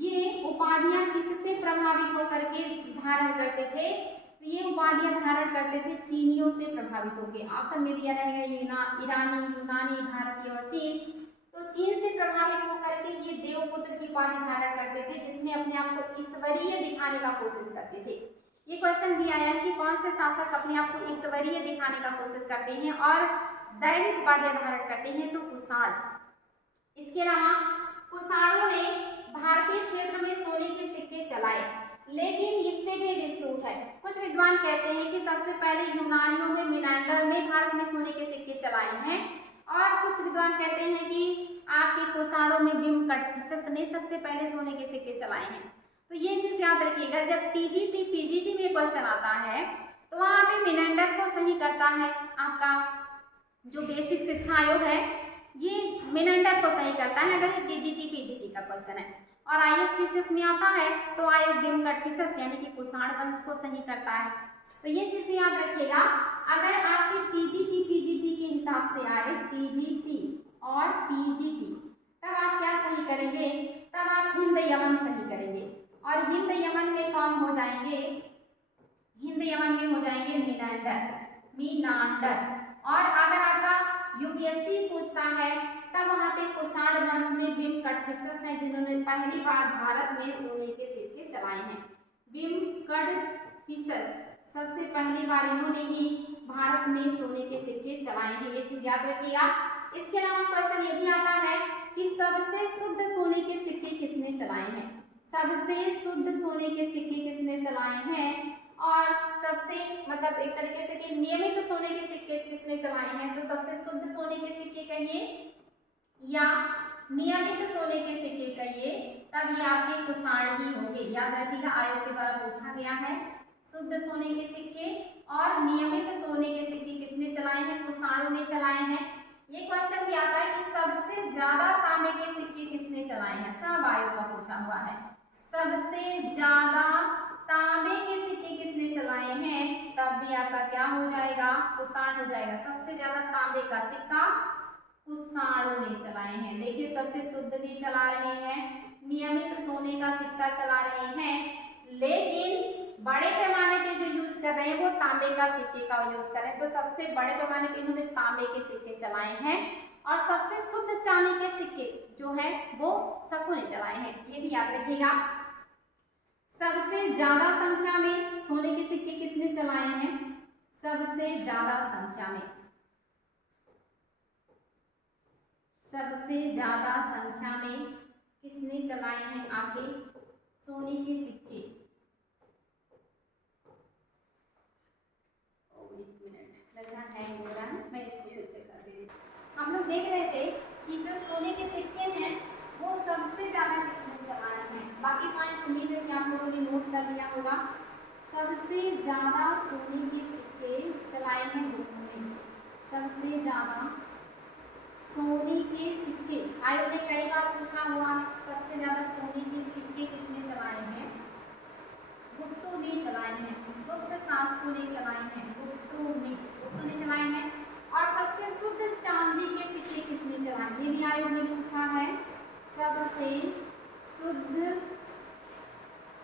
ये उपाधियां किससे प्रभावित होकर के धारण करते थे, तो ये उपाधियां धारण करते थे चीनियों से प्रभावित होकर। ऑप्शन में दिया रहेगा ईरानी, यूनानी, भारतीय और चीन। तो चीन से प्रभावित होकर के ये देवपुत्र की उपाधि धारण करते थे, जिसमें अपने आप को ईश्वरीय दिखाने का कोशिश करते थे। ये क्वेश्चन भी आया है कि कौन से शासक अपने आप को ईश्वरीय दिखाने का कोशिश करते हैं और दैविक उपाधियां धारण करते हैं, तो कुषाण। इसके अलावा कुषाणों ने भारतीय क्षेत्र में सोने के सिक्के चलाए, लेकिन इसमें भी डिस्प्यूट है। कुछ विद्वान कहते हैं कि सबसे पहले यूनानियों में मिनांडर ने भारत में सोने के सिक्के चलाए हैं, और कुछ विद्वान कहते हैं कि आपके कुषाणों में बिम कटफिसस ने सबसे पहले सोने के सिक्के चलाए हैं। तो ये चीज याद रखिएगा, जब टीजीटी पीजीटी में क्वेश्चन आता है तो वहां पे मिनांडर को सही करता है आपका जो बेसिक शिक्षा आयोग है, ये मिनांडर को सही करता है अगर टीजीटी पीजीटी का क्वेश्चन है। और आईएसपीसीएस में आता है तो आयोग बिम कटफिसस यानी कि कुषाण वंश को सही करता है। तो ये चीज याद रखिएगा। अगर आपके टीजीटी पीजीटी के हिसाब से आए टीजीटी और पीजीटी, तब आप क्या सही करेंगे, तब आप हिंद यमन सही करेंगे। और हिंद यमन में कौन हो जाएंगे, हिंद यमन में हो जाएंगे मीनांडर। और अगर आपका यूपीएससी पूछता है तब वहां पे कुषाण वंश में बिम कटफिसस हैं, जिन्होंने पहली बार भारत में सोने के सिक्के चलाए हैं। बिम कटफिसस सबसे पहली बार इन्होंने ही भारत में सोने के सिक्के चलाए हैं। ये चीज याद रखिएगा। इसके अलावा क्वेश्चन ये भी आता है कि सबसे शुद्ध सोने के सिक्के किसने चलाए हैं, सबसे शुद्ध सोने के सिक्के किसने चलाए हैं, और सबसे मतलब एक तरीके से कि नियमित सोने के सिक्के किसने चलाए हैं, तो सबसे शुद्ध सोने के सिक्के कहिए या नियमित सोने के सिक्के कहिए, तब ये आपके कुषाण ही होंगे। याद रखिएगा, आयोग के द्वारा पूछा गया है शुद्ध सोने के सिक्के और नियमित सोने के सिक्के किसने चलाए हैं, कुषाणों ने चलाए हैं। ये क्वेश्चन भी आता है कि सबसे ज्यादा तांबे के सिक्के किसने चलाए हैं, सब आयोग का पूछा हुआ है। सबसे ज्यादा तांबे के सिक्के किसने चलाए हैं, तब भी आपका क्या हो जाएगा, कुषाण हो जाएगा। सबसे ज्यादा तांबे का सिक्का कुषाणों ने चलाए हैं। देखिए सबसे शुद्ध भी चला रहे हैं, नियमित सोने का सिक्का चला रहे हैं, लेकिन बड़े पैमाने पे जो यूज कर रहे हैं वो तांबे का सिक्के का यूज कर रहे हैं। तो सबसे बड़े पैमाने पे इन्होंने तांबे के सिक्के चलाए हैं, और सबसे शुद्ध चांदी के सिक्के जो है वो शकों ने चलाए हैं। ये भी याद रखिएगा। सबसे ज्यादा संख्या में सोने के सिक्के किसने चलाए हैं, सबसे ज्यादा संख्या में, सबसे ज्यादा संख्या में किसने चलाए हैं आपके सोने के सिक्के। लग रहा हैंग हो रहा है, मैं इसको फिर से कर दे रही हूँ। हम लोग देख रहे थे कि जो सोने के सिक्के हैं वो सबसे ज्यादा किसने चलाए हैं। बाकी पॉइंट्स उम्मीद है कि आप लोगों ने नोट कर लिया होगा। सबसे ज्यादा सोने के सिक्के चलाए हैं ग्रुप ने, सबसे ज्यादा सोने के सिक्के आयोग ने कई बार पूछा हुआ है। सबसे ज्यादा सोने के सिक्के किसने चलाए हैं, गुप्तों ने चलाए हैं, गुप्त शासकों ने चलाए हैं, गुप्तों ने चलाए चांदी के सिक्के किसने चलाए, ये भी आयोग ने पूछा है। सबसे शुद्ध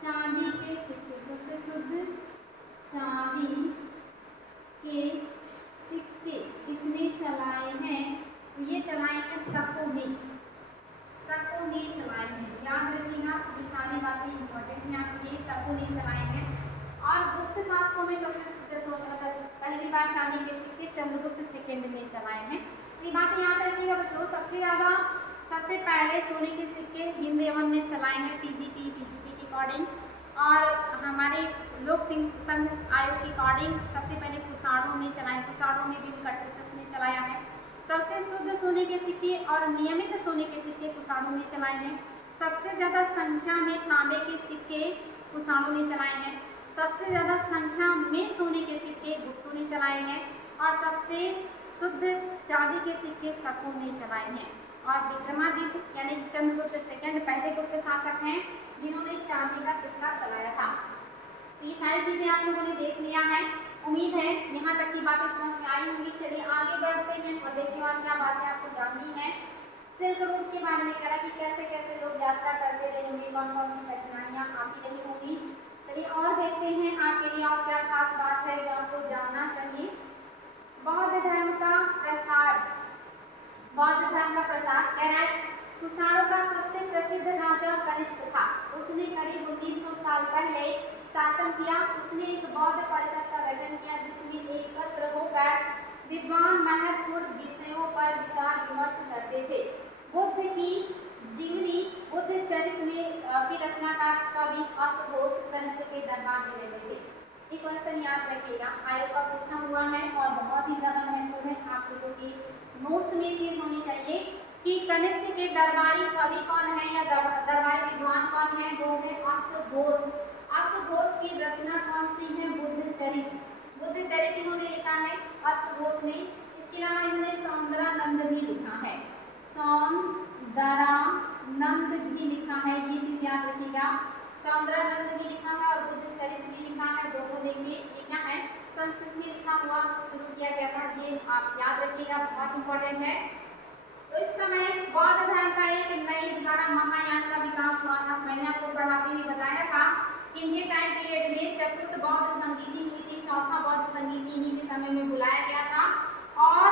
चांदी के सिक्के, सबसे शुद्ध चांदी के सिक्के किसने चलाए हैं, तो ये चलाए हैं शको ने, शको ने चलाए हैं। याद रखिएगा, ये सारी बातें इंपॉर्टेंट हैं आपके लिए। शको ने चलाए हैं। और गुप्त शासकों में सबसे मतलब पहली बार चांदी के सिक्के चंद्रगुप्त सेकंड ने चलाए हैं। ये बातें याद रखिएगा बच्चों। सबसे पहले सोने के सिक्के हिंद ने चलाए हैं टीजीटी पीजीटी के अकॉर्डिंग, और हमारे लोक संघ आयोग के अकॉर्डिंग सबसे पहले कुसाणों ने चलाए, कुसाणों में भी कटफिसस ने चलाया है। सबसे शुद्ध सोने के सिक्के और नियमित सोने के सिक्के कुसाणों ने चलाए हैं। सबसे ज़्यादा संख्या में तांबे के सिक्के कुसाणों ने चलाए हैं। सबसे ज़्यादा संख्या में सोने के सिक्के गुप्तों ने चलाए हैं। और सबसे शुद्ध चांदी के सिक्के शकों ने चलाए हैं। और विक्रमादित्य यानी चंद्रगुप्त सेकंड पहले गुप्त शासक हैं जिन्होंने चांदी का सिक्का चलाया था। तो ये सारी चीज़ें आप लोगों ने देख लिया है। उम्मीद है यहाँ तक की बातें समझ में आई होंगी। चलिए आगे बढ़ते हैं और देखिए और क्या बातें आपको जाननी है। सिल्क रूट के बारे में कहा कि कैसे कैसे लोग यात्रा करते रहे होंगे, कौन कौन सी कठिनाइयाँ आती रही होंगी। चलिए और देखते हैं आपके लिए और क्या खास बात है जो आपको जानना चाहिए। बौद्ध धर्म का प्रसार, बौद्ध धर्म का प्रसार कह रहा है कुषाणों का सबसे प्रसिद्ध राजा कनिष्क था। उसने करीब 1900 साल पहले शासन किया। उसने एक बौद्ध परिषद का गठन किया जिसमें एकत्र होकर विद्वान महत्वपूर्ण विषयों पर विचार विमर्श करते थे। बुद्ध की जीवनी, बुद्ध चरित्र में की रचना का कवि अश्वघोष कनिष्क के दरबार में रहते थे। एक क्वेश्चन याद रखिएगा, आयोग का पूछा हुआ है और बहुत ही ज्यादा महत्वपूर्ण है। आप लोगों की नोट्स में चीज होनी चाहिए कि कनिष्क के दरबारी कवि कौन है या दरबारी विद्वान कौन है, वो है अश्वघोष। अश्वघोष की रचना कौन सी है, बुद्ध चरित्र। बुद्ध चरित्र इन्होंने लिखा है अश्वघोष ने। इसके अलावा इन्होंने सौंदरानंद भी लिखा है, सौंदरानंद भी लिखा है, ये चीज याद रखिएगा। सौंदरानंद भी लिखा है और बुद्ध चरित्र भी लिखा है, दोनों देखिए। ये क्या है, संस्कृत में लिखा हुआ शुरू किया गया था, ये आप याद रखिएगा, बहुत इंपॉर्टेंट है। तो इस समय बौद्ध धर्म का एक नई धारा महायान का विकास हुआ था। मैंने आपको पढ़ाते हुए बताया था कि इनके टाइम पीरियड में चतुर्थ बौद्ध संगीति हुई थी, चौथा बौद्ध संगीति इन्हीं के समय में बुलाया गया था। और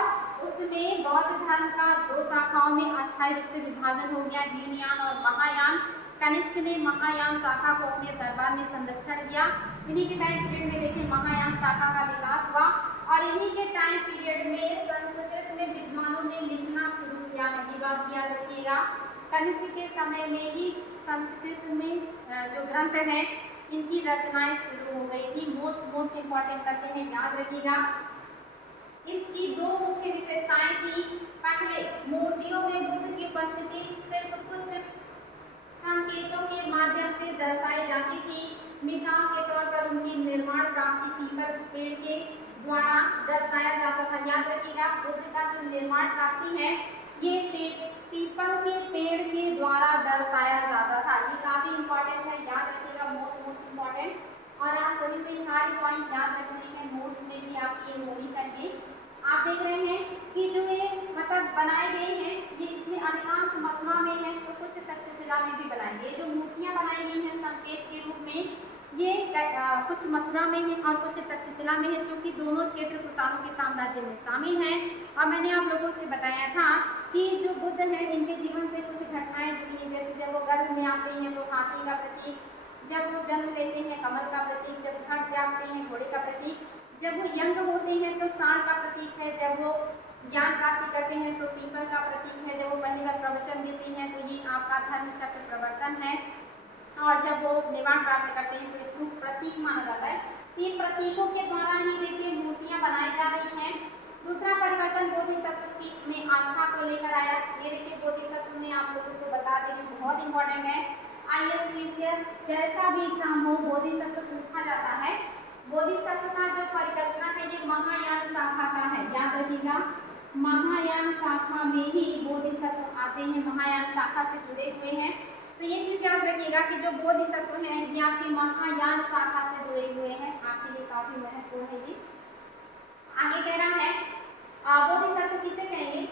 उसमें बौद्ध धर्म का 2 शाखाओं में अस्थायी रूप से विभाजन हो गया, हीनयान और महायान। कनिष्क ने महायान शाखा को अपने दरबार में संरक्षण दिया। इन्हीं के टाइम पीरियड में देखिए महायान शाखा का विकास हुआ और इन्हीं के टाइम पीरियड में संस्कृत में विद्वानों ने लिखना शुरू किया है। ये बात भी याद रखिएगा, कनिष्क के समय में ही संस्कृत में जो ग्रंथ हैं इनकी रचनाएं शुरू हो गई थी। मोस्ट इंपॉर्टेंट करते हैं, याद रखिएगा। इसकी 2 मुख्य विशेषताएं थी। पहले, मूर्तियों में बुद्ध की उपस्थिति सिर्फ कुछ संकेतों के माध्यम से दर्शाई जाती थी। मिसाल के तौर पर उनकी निर्माण प्राप्ति पीपल पेड़ के द्वारा दर्शाया जाता था। याद रखिएगा, बुद्ध का जो निर्माण प्राप्ति है ये पीपल के पेड़ के द्वारा दर्शाया जाता था। ये काफी इंपॉर्टेंट है, याद रखिएगा, मोस्ट इंपॉर्टेंट। और आप सभी को ये सारे पॉइंट याद रखने हैं, नोट्स में भी आपकी ये होनी चाहिए। आप देख रहे हैं कि जो ये मतलब बनाए गए हैं ये इसमें अधिकांश मथुरा में है तो कुछ तक्षशिला में भी बनाए गए। जो मूर्तियां बनाई गई हैं संकेत के रूप में ये कुछ मथुरा में है और कुछ तक्षशिला में है, चूँकि दोनों क्षेत्र कुषाणों के साम्राज्य में शामिल हैं। और मैंने आप लोगों से बताया था कि जो बुद्ध हैं इनके जीवन से कुछ घटनाएं जुड़ी हैं, जैसे जब वो गर्भ में आते हैं तो हाथी का प्रतीक, जब वो जन्म लेते हैं कमल का प्रतीक, जब घर त्यागते हैं घोड़े का प्रतीक, जब वो यंग होते हैं तो सांड का प्रतीक है, जब वो ज्ञान प्राप्ति करते हैं तो पीपल का प्रतीक है, जब वो पहली बार प्रवचन देते हैं तो ये आपका धर्म चक्र प्रवर्तन है, और जब वो निर्वाण प्राप्त करते हैं तो इसको प्रतीक माना जाता है। तीन प्रतीकों के द्वारा ही देखिए मूर्तियां बनाई जा रही हैं। दूसरा परिवर्तन बोधिसत्व की में आस्था को लेकर आया। ये देखिए बोधिसत्व में आप लोगों को बता दें कि बहुत इंपॉर्टेंट है। ISVCS जैसा भी एग्जाम हो बोधिसत्व पूछा जाता है। बोधिसत्व का जो परिकल्पना है ये महायान शाखा का है, याद रखिएगा, महायान शाखा में ही बोधिसत्व आते हैं, महायान शाखा से जुड़े हुए हैं। तो ये चीज याद रखिएगा कि जो बोधिसत्व हैं ये आपके महायान शाखा से जुड़े हुए हैं, आपके लिए काफी महत्वपूर्ण है। ये आगे कह रहा है बोधिसत्व किसे कहेंगे,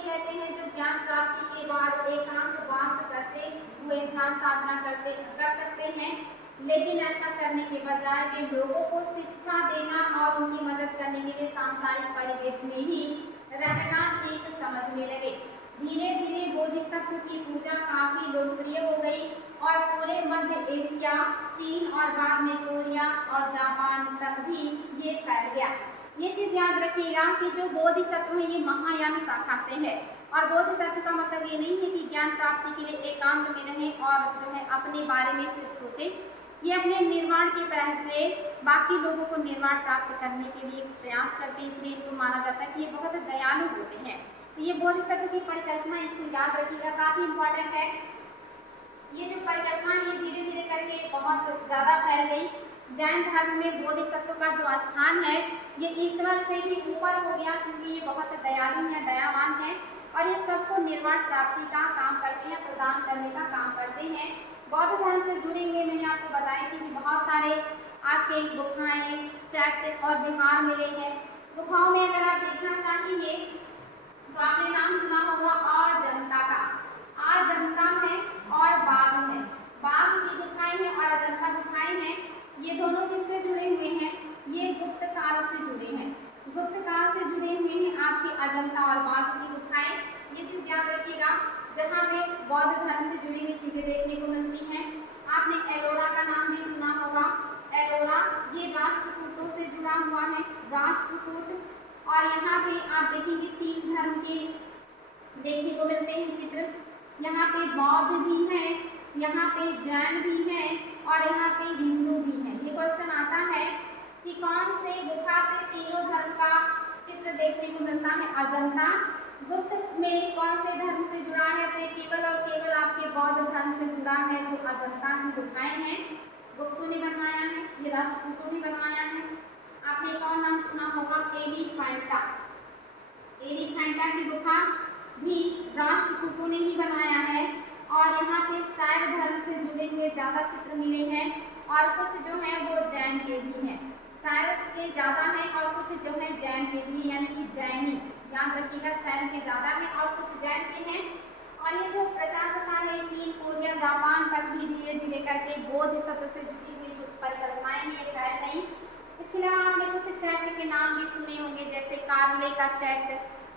कहते हैं जो ज्ञान प्राप्ति के बाद एकांतवास करते हुए ध्यान साधना कर सकते हैं, लेकिन ऐसा करने के बजाय वे लोगों को शिक्षा देना और उनकी मदद करने के लिए सांसारिक परिवेश में ही रहना ठीक समझने लगे। धीरे धीरे बोधिसत्व की पूजा काफी लोकप्रिय हो गई और पूरे मध्य एशिया, चीन और बाद में कोरिया और जापान तक भी ये फैल गया। ये चीज याद रखिएगा कि जो बोधिसत्व है ये महायान शाखा से है, और बोधिसत्व का मतलब ये नहीं है कि ज्ञान प्राप्ति के लिए एकांत में रहें और जो है अपने बारे में सिर्फ सोचे। ये अपने निर्वाण के पहले बाकी लोगों को निर्वाण प्राप्त करने के लिए प्रयास करते हैं, इसलिए इनको माना जाता है कि ये बहुत दयालु होते हैं। तो ये बोधिसत्व की परिकल्पना इसको याद रखिएगा, काफी इंपॉर्टेंट है। ये जो परिकल्पना ये धीरे धीरे करके बहुत ज्यादा फैल गई। जैन धर्म में बोधिसत्व का जो स्थान है ये ईश्वर से भी ऊपर हो गया, क्योंकि ये बहुत दयालु है, दयावान है और ये सबको निर्वाण प्राप्ति का काम करते हैं, प्रदान करने का काम करते हैं। बौद्ध धर्म से जुड़े हुए मैंने आपको बताया थी कि बहुत सारे आपके गुफाएं, चैत्य और विहार मिले हैं। गुफाओं में अगर आप देखना चाहेंगे तो आपने नाम सुना होगा अजंता का। अजंता है और बाघ है, बाघ की गुफाएं हैं और अजंता गुफाएं हैं। ये दोनों किससे जुड़े हुए हैं? ये गुप्त काल से जुड़े हैं। गुप्त काल से जुड़े हुए हैं आपके अजंता और बाघ की गुफाएं। ये चीज याद रखिएगा, जहाँ पे बौद्ध धर्म से जुड़ी हुई चीजें देखने को मिलती हैं। आपने एलोरा का नाम भी सुना होगा। एलोरा ये राष्ट्रकूटों से जुड़ा हुआ है, राष्ट्रकूट। और यहाँ पे आप देखेंगे 3 धर्म के देखने को मिलते हैं चित्र। यहाँ पे बौद्ध भी है, यहाँ पे जैन भी है और यहाँ पे हिंदू भी है। ये क्वेश्चन आता है कि कौन से गुफा से तीनों धर्म का चित्र देखने को मिलता है? अजंता। गुप्त में कौन से धर्म से जुड़ा है? तो ये केवल और केवल आपके बौद्ध धर्म से जुड़ा है, जो अजंता की गुफाएं हैं। गुप्तों ने बनवाया है, ये राष्ट्रकूटों ने बनवाया है। आपने एक और नाम सुना होगा एलिफेंटा। एलिफेंटा की गुफा भी राष्ट्रकूटों ने ही बनाया है और यहाँ पे शैव धर्म से जुड़े हुए ज्यादा चित्र मिले हैं और कुछ जो है वो जैन के भी हैं। शैव के ज्यादा हैं और कुछ जो है जैन के भी, यानी कि जैनी। याद रखिएगा, शैव के ज्यादा हैं और कुछ जैन के हैं। और ये जो प्रचार प्रसार है चीन, कोरिया, जापान तक भी धीरे धीरे करके बोधिसत्व से जुड़ी हुई जो परिकल्पनाएं हैं ये फैल गई। इसके अलावा आपने कुछ चैत्य के नाम भी सुने होंगे, जैसे कारले का चैत्य,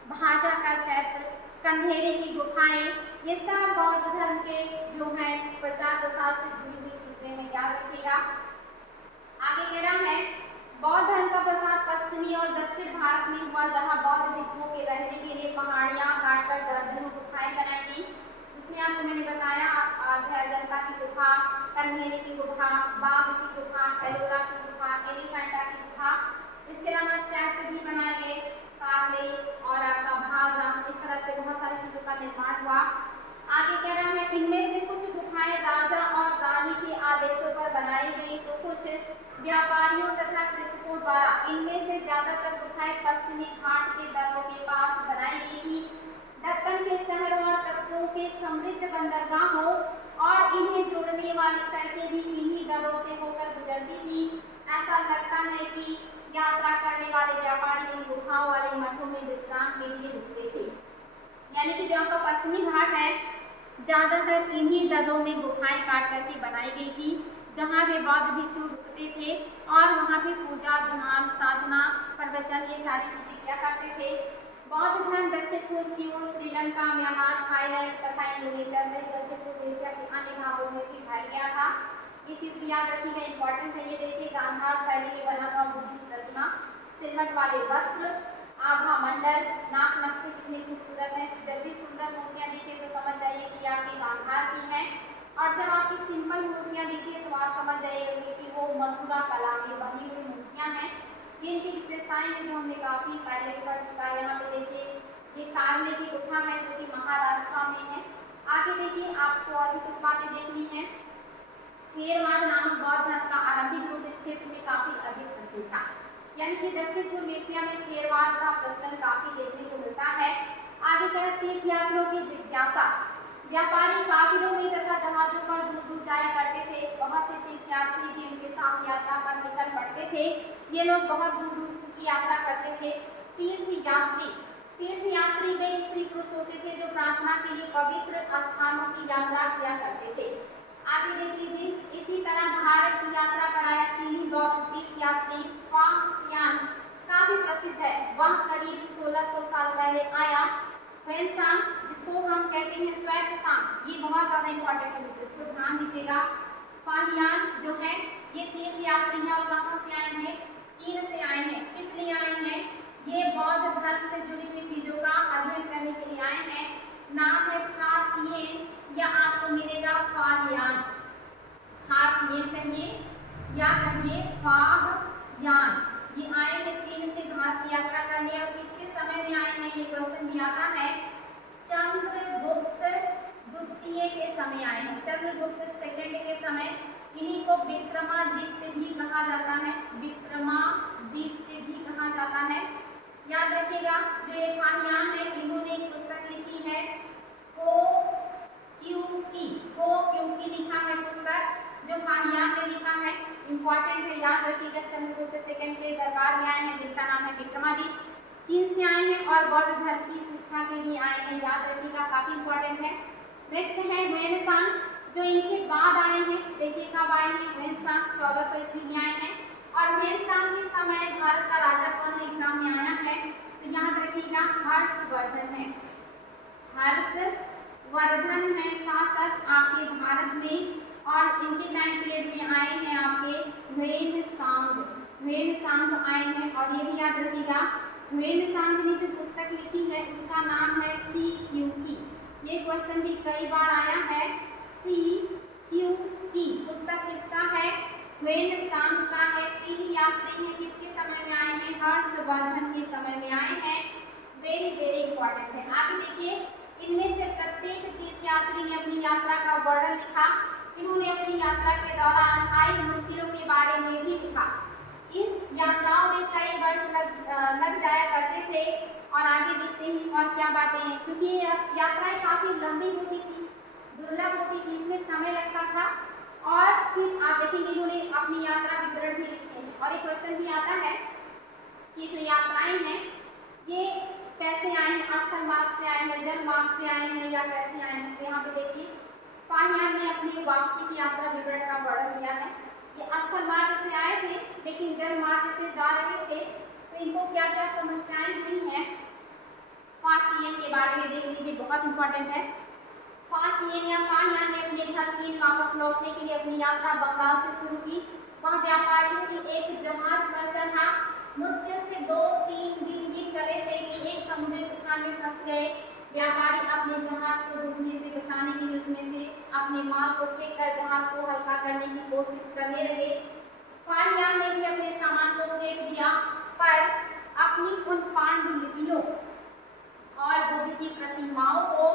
भाजा का चैत्य, कंधेरे की गुफाएं। ये सब बौद्ध धर्म के जो है प्रचार प्रसार से जुड़ी हुई चीजें हैं, याद रखिएगा। आगे कह रहा है बौद्ध धर्म का प्रसार पश्चिमी और दक्षिण भारत में हुआ, जहां बौद्ध भिक्षुओं के रहने के लिए पहाड़ियां काटकर दर्जनों गुफाएं बनाई गई, जिसमें आपको मैंने बताया जो है अजंता की गुफा, कंधेरे की गुफा, बाघ की गुफा, एलोरा की गुफा, एलिफेंटा की गुफा। इसके अलावा चैत्य भी बनाए गए, कारले और आपका भाजा। इस तरह से बहुत सारी चीजों का निर्माण हुआ। आगे कह रहा है इनमें से कुछ गुफाएं राजा और रानी के आदेशों पर बनाई गई, तो कुछ व्यापारियों तथा कृषकों द्वारा। इनमें से ज्यादातर गुफाएं पश्चिमी घाट के दर्रों के पास बनाई गई थी। दक्कन के शहरों और तत्वों के समृद्ध बंदरगाहों और इन्हें जोड़ने वाली सड़कें भी इन्हीं दर्रों से होकर गुजरती थी। ऐसा लगता है कि यात्रा करने वाले व्यापारी इन गुफाओं वाले मठों में विश्राम के लिए रुकते थे। यानी कि जो आपका पश्चिमी घाट है ज्यादातर इन्हीं दर्रों में गुफाएं काट करके बनाई गई थी, जहाँ पे बौद्ध भिक्षु रुकते थे और वहाँ पे पूजा, ध्यान, साधना, प्रवचन ये सारी चीजें किया करते थे। बौद्ध धर्म दक्षिण पूर्व की ओर श्रीलंका, म्यांमार, थाईलैंड तथा इंडोनेशिया सहित दक्षिण पूर्व एशिया के अन्य भागों में भी फैल गया था। ये चीज भी याद रखिएगा, इंपॉर्टेंट है। ये देखिए गांधार शैली में बना हुआ बुद्ध की प्रतिमा, सिलवट वाले वस्त्र, आभा मंडल, नाक नक्शे कितने खूबसूरत हैं। जब भी सुंदर मूर्तियां दिखे तो समझ जाइए कि आपकी गांधार की है, और जब आपकी सिंपल मूर्तियां दिखे तो आप समझ जाइएगा कि वो मथुरा कला में बनी हुई मूर्तियां हैं। ये इनकी विशेषताएं हैं जो हमने काफी पहले पढ़ चुका है। यहाँ पे देखिए ये कारले की गुफा है जो कि महाराष्ट्र में है। आगे देखिए आपको और भी कुछ बातें देखनी है। थेरवाद नामक बौद्ध धर्म का आरंभिक रूप इस क्षेत्र में काफी अधिक प्रचलित था, यानी कि दक्षिण पूर्व एशिया में थेरवाद का प्रचलन काफी देखने को मिलता है। आगे क्या है, तीर्थयात्रियों की जिज्ञासा। व्यापारी काफिलों में तथा जहाजों पर दूर दूर जाया करते थे। बहुत से तीर्थयात्री भी उनके साथ यात्रा पर निकल पड़ते थे। ये लोग बहुत दूर दूर की यात्रा करते थे। तीर्थयात्री तीर्थ यात्री वे स्त्री पुरुष होते थे जो प्रार्थना के लिए पवित्र स्थानों की यात्रा किया करते थे। आगे देख लीजिए, इसी तरह भारत की यात्रा पर आया चीनी बौद्ध तीर्थ यात्री फाक्सियान काफी प्रसिद्ध है। वह करीब 1600 साल पहले आया। ह्वेनसांग, जिसको हम कहते हैं श्वेत सांग, ये बहुत ज्यादा इंपॉर्टेंट है, इसको ध्यान दीजिएगा। फाहियान जो है ये तीर्थ यात्री है और कहाँ से आए हैं? चीन से आए हैं। किस लिए आए हैं? ये बौद्ध धर्म से जुड़ी हुई चीजों का अध्ययन करने के लिए आए हैं। नाम है फासियेन या आपको मिलेगा फाहियान। फासियेन कहिए या कहिए फाहयान। ये आए हैं चीन से भारत की यात्रा करने और किसके समय में आए हैं? ये क्वेश्चन भी आता है। चंद्रगुप्त द्वितीय के समय आए हैं। चंद्रगुप्त सेकंड के समय। इन्हीं को विक्रमादित्य भी कहा जाता है। विक्रमादित्य भी कहा जाता है। याद रखिएगा, जो ये फाहियान है इन्होंने एक पुस्तक लिखी है हो क्यूकी लिखा है पुस्तक, जो फाहियान ने लिखा है। इंपॉर्टेंट है, याद रखिएगा। चंद्रगुप्त सेकंड के दरबार में आए हैं जिनका नाम है विक्रमादित्य। चीन से आए हैं और बौद्ध धर्म की शिक्षा के लिए आए हैं। याद रखिएगा, काफी इंपॉर्टेंट है। नेक्स्ट है ह्वेनसांग, जो इनके बाद आए हैं। देखिए कब आए हैं? ह्वेनसांग 1400 ईस्वी में आए हैं। और ह्वेनसांग के समय भारत का राजा कौन है? एग्जाम में आया है, तो याद रखिएगा हर्षवर्धन है। हर्षवर्धन है शासक आपके भारत में और इनके टाइम पीरियड में आए हैं आपके ह्वेनसांग। ह्वेनसांग आए हैं और ये भी याद रखिएगा, ह्वेनसांग ने जो पुस्तक लिखी है उसका नाम है सी क्यूकी। ये क्वेश्चन भी कई बार आया है। सी क्यूकी पुस्तक किसका है? ह्वेनसांग का है। चीनी यात्री है, किसके समय में आए हैं? हर्षवर्धन के समय में आए हैं। वेरी वेरी इंपॉर्टेंट है। आगे देखिए, इनमें से प्रत्येक तीर्थ यात्री ने अपनी यात्रा का वर्णन लिखा। इन्होंने अपनी यात्रा के दौरान आई मुश्किलों के बारे में भी लिखा। इन यात्राओं में कई वर्ष लग जाया करते थे। और आगे देखते हैं और क्या बातें हैं, क्योंकि यात्राएं काफी लंबी होती थी, दुर्लभ होती थी, इसमें समय लगता था। और फिर आप देखेंगे इन्होंने अपनी यात्रा विवरण भी लिखे हैं। और एक क्वेश्चन भी आता है कि जो यात्राएं हैं ये कैसे आए हैं? स्थल मार्ग से आए हैं, जल मार्ग से आए हैं या कैसे आए हैं? तो यहाँ पे देखिए फाहियान ने अपनी वापसी की यात्रा विवरण का वर्णन दिया है। ये स्थल मार्ग से आए थे लेकिन जल मार्ग से जा रहे थे, तो इनको क्या क्या समस्याएं हुई हैं? फासियन के बारे में देख लीजिए, बहुत इंपॉर्टेंट है। फासियन या फाहियान ने अपने घर चीन वापस लौटने के लिए अपनी यात्रा बंगाल से शुरू की। वह व्यापारियों की एक जहाज पर चढ़ा। मुश्किल से 2-3 दिन भी चले थे कि एक समुद्री तूफान में फंस गए। व्यापारी अपने जहाज को डूबने से बचाने के लिए उसमें से अपने माल को फेंककर जहाज को हल्का करने की कोशिश करने लगे। फाहियान ने भी अपने सामान को फेंक दिया, पर अपनी उन पांडुलिपियों और बुद्ध की प्रतिमाओं को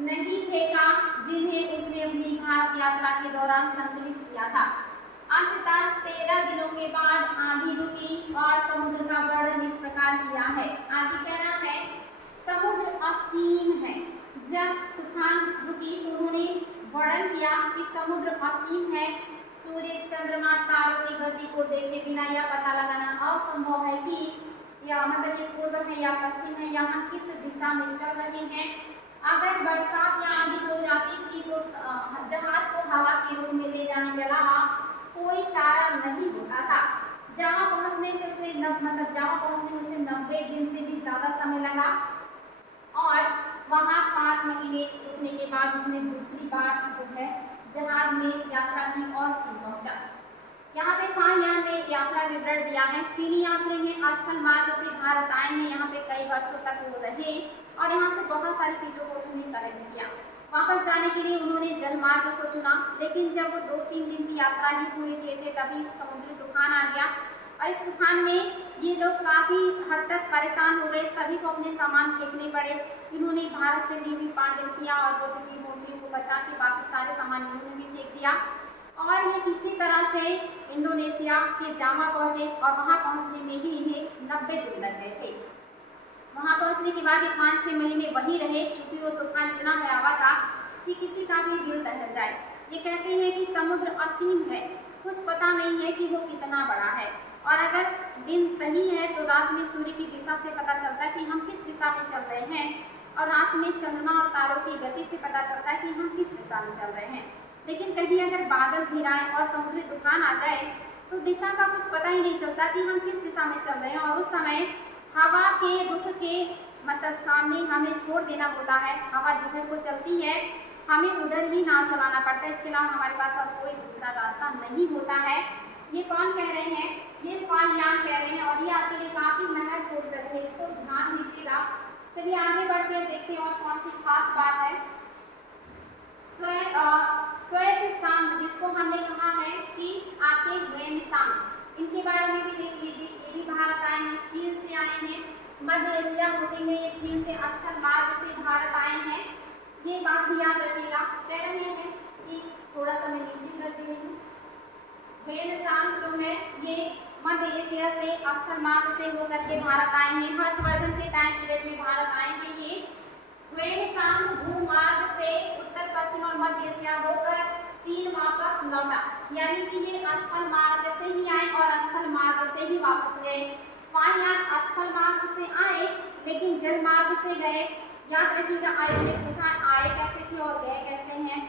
नहीं फेंका जिन्हें उसने अपनी भारत यात्रा के दौरान संकलित किया था। अंततः 13 दिनों के बाद आंधी रुकी और समुद्र का वर्णन इस प्रकार किया है। आगे कह रहा है समुद्र असीम है। जब तूफान रुकी तो उन्होंने वर्णन किया कि समुद्र असीम है। सूर्य, चंद्रमा, तारों की गति को देखे बिना यह पता लगाना असंभव है कि या मतलब ये पूर्व है या पश्चिम है, यहाँ किस दिशा में चल रहे हैं। अगर बरसात या आंधी हो जाती थी तो जहाज को हवा के रूप में ले जाने के अलावा कोई चारा नहीं होता था। जहाँ पहुँचने से उसे 90 दिन से भी ज़्यादा समय लगा और वहाँ 5 महीने रुकने के बाद उसने दूसरी बार जो है जहाज में यात्रा की और चीन पहुँचा। यहाँ पे फाहियान ने यात्रा विवरण दिया है। चीनी यात्री हैं, स्थल मार्ग से भारत आए हैं, यहाँ पे कई वर्षों तक वो रहे और यहाँ से बहुत सारी चीज़ों को उन्होंने कलेक्ट किया। वापस जाने के लिए उन्होंने जल मार्ग को चुना, लेकिन जब वो 2-3 दिन की यात्रा ही पूरी किए थे तभी समुद्री तूफान आ गया और इस तूफान में ये लोग काफ़ी हद तक परेशान हो गए। सभी को अपने सामान फेंकने पड़े। इन्होंने भारत से ली हुई पांडुलिपियाँ और बुद्ध की मूर्तियों को बचा के बाकी सारे सामान इन्होंने भी फेंक दिया और ये किसी तरह से इंडोनेशिया के जावा पहुँचे और वहाँ पहुँचने में ही इन्हें 90 दिन लग गए थे। वहाँ पहुँचने के बाद ये 5-6 महीने वहीं रहे, क्योंकि वो तूफान इतना भयावह था कि किसी का भी दिल दहल जाए। ये कहते हैं कि समुद्र असीम है, कुछ पता नहीं है कि वो कितना बड़ा है और अगर दिन सही है तो रात में सूर्य की दिशा से पता चलता है कि हम किस दिशा में चल रहे हैं, और रात में चंद्रमा और तारों की गति से पता चलता है कि हम किस दिशा में चल रहे हैं। लेकिन कहीं अगर बादल घिराए और समुद्री तूफान आ जाए तो दिशा का कुछ पता ही नहीं चलता कि हम किस दिशा में चल रहे हैं, और उस समय हवा के रुख के मतलब सामने हमें छोड़ देना होता है। हवा जिधर को चलती है हमें उधर ही नाव चलाना पड़ता है, इसके अलावा हमारे पास अब कोई दूसरा रास्ता नहीं होता है। ये कौन कह रहे हैं? ये फाहियान कह रहे हैं, और ये आपके लिए काफी महत्वपूर्ण तथ्य है, इसको ध्यान दीजिएगा। चलिए आगे बढ़ते हैं, देखते हैं और कौन सी खास बात है। श्वेत-सांग जिसको हमने कहा है कि आपके ह्वेन-सांग, इनके बारे में भी देख लीजिए। ये भी भारत आए हैं, चीन से आए हैं, मध्य एशिया होते हुए ये चीन से स्थल मार्ग से भारत आए हैं। ये बात भी याद रखिएगा। कह रहे हैं कि थोड़ा सा मैं नीचे कर दे रही हूँ। ह्वेन-सांग जो है ये मध्य एशिया से स्थल मार्ग से होकर के भारत आए हैं। हर्षवर्धन के टाइम पीरियड में भारत आए हैं। ये ह्वेन-सांग भूमार्ग से उत्तर पश्चिम और मध्य एशिया होकर चीन वापस लौटा, यानी कि ये स्थल मार्ग से ही आए और स्थल मार्ग से ही वापस गए। फाहियान स्थल मार्ग से आए लेकिन जल मार्ग से गए। याद रखिएगा, आयोग ने पूछा आए कैसे थे और गए कैसे हैं।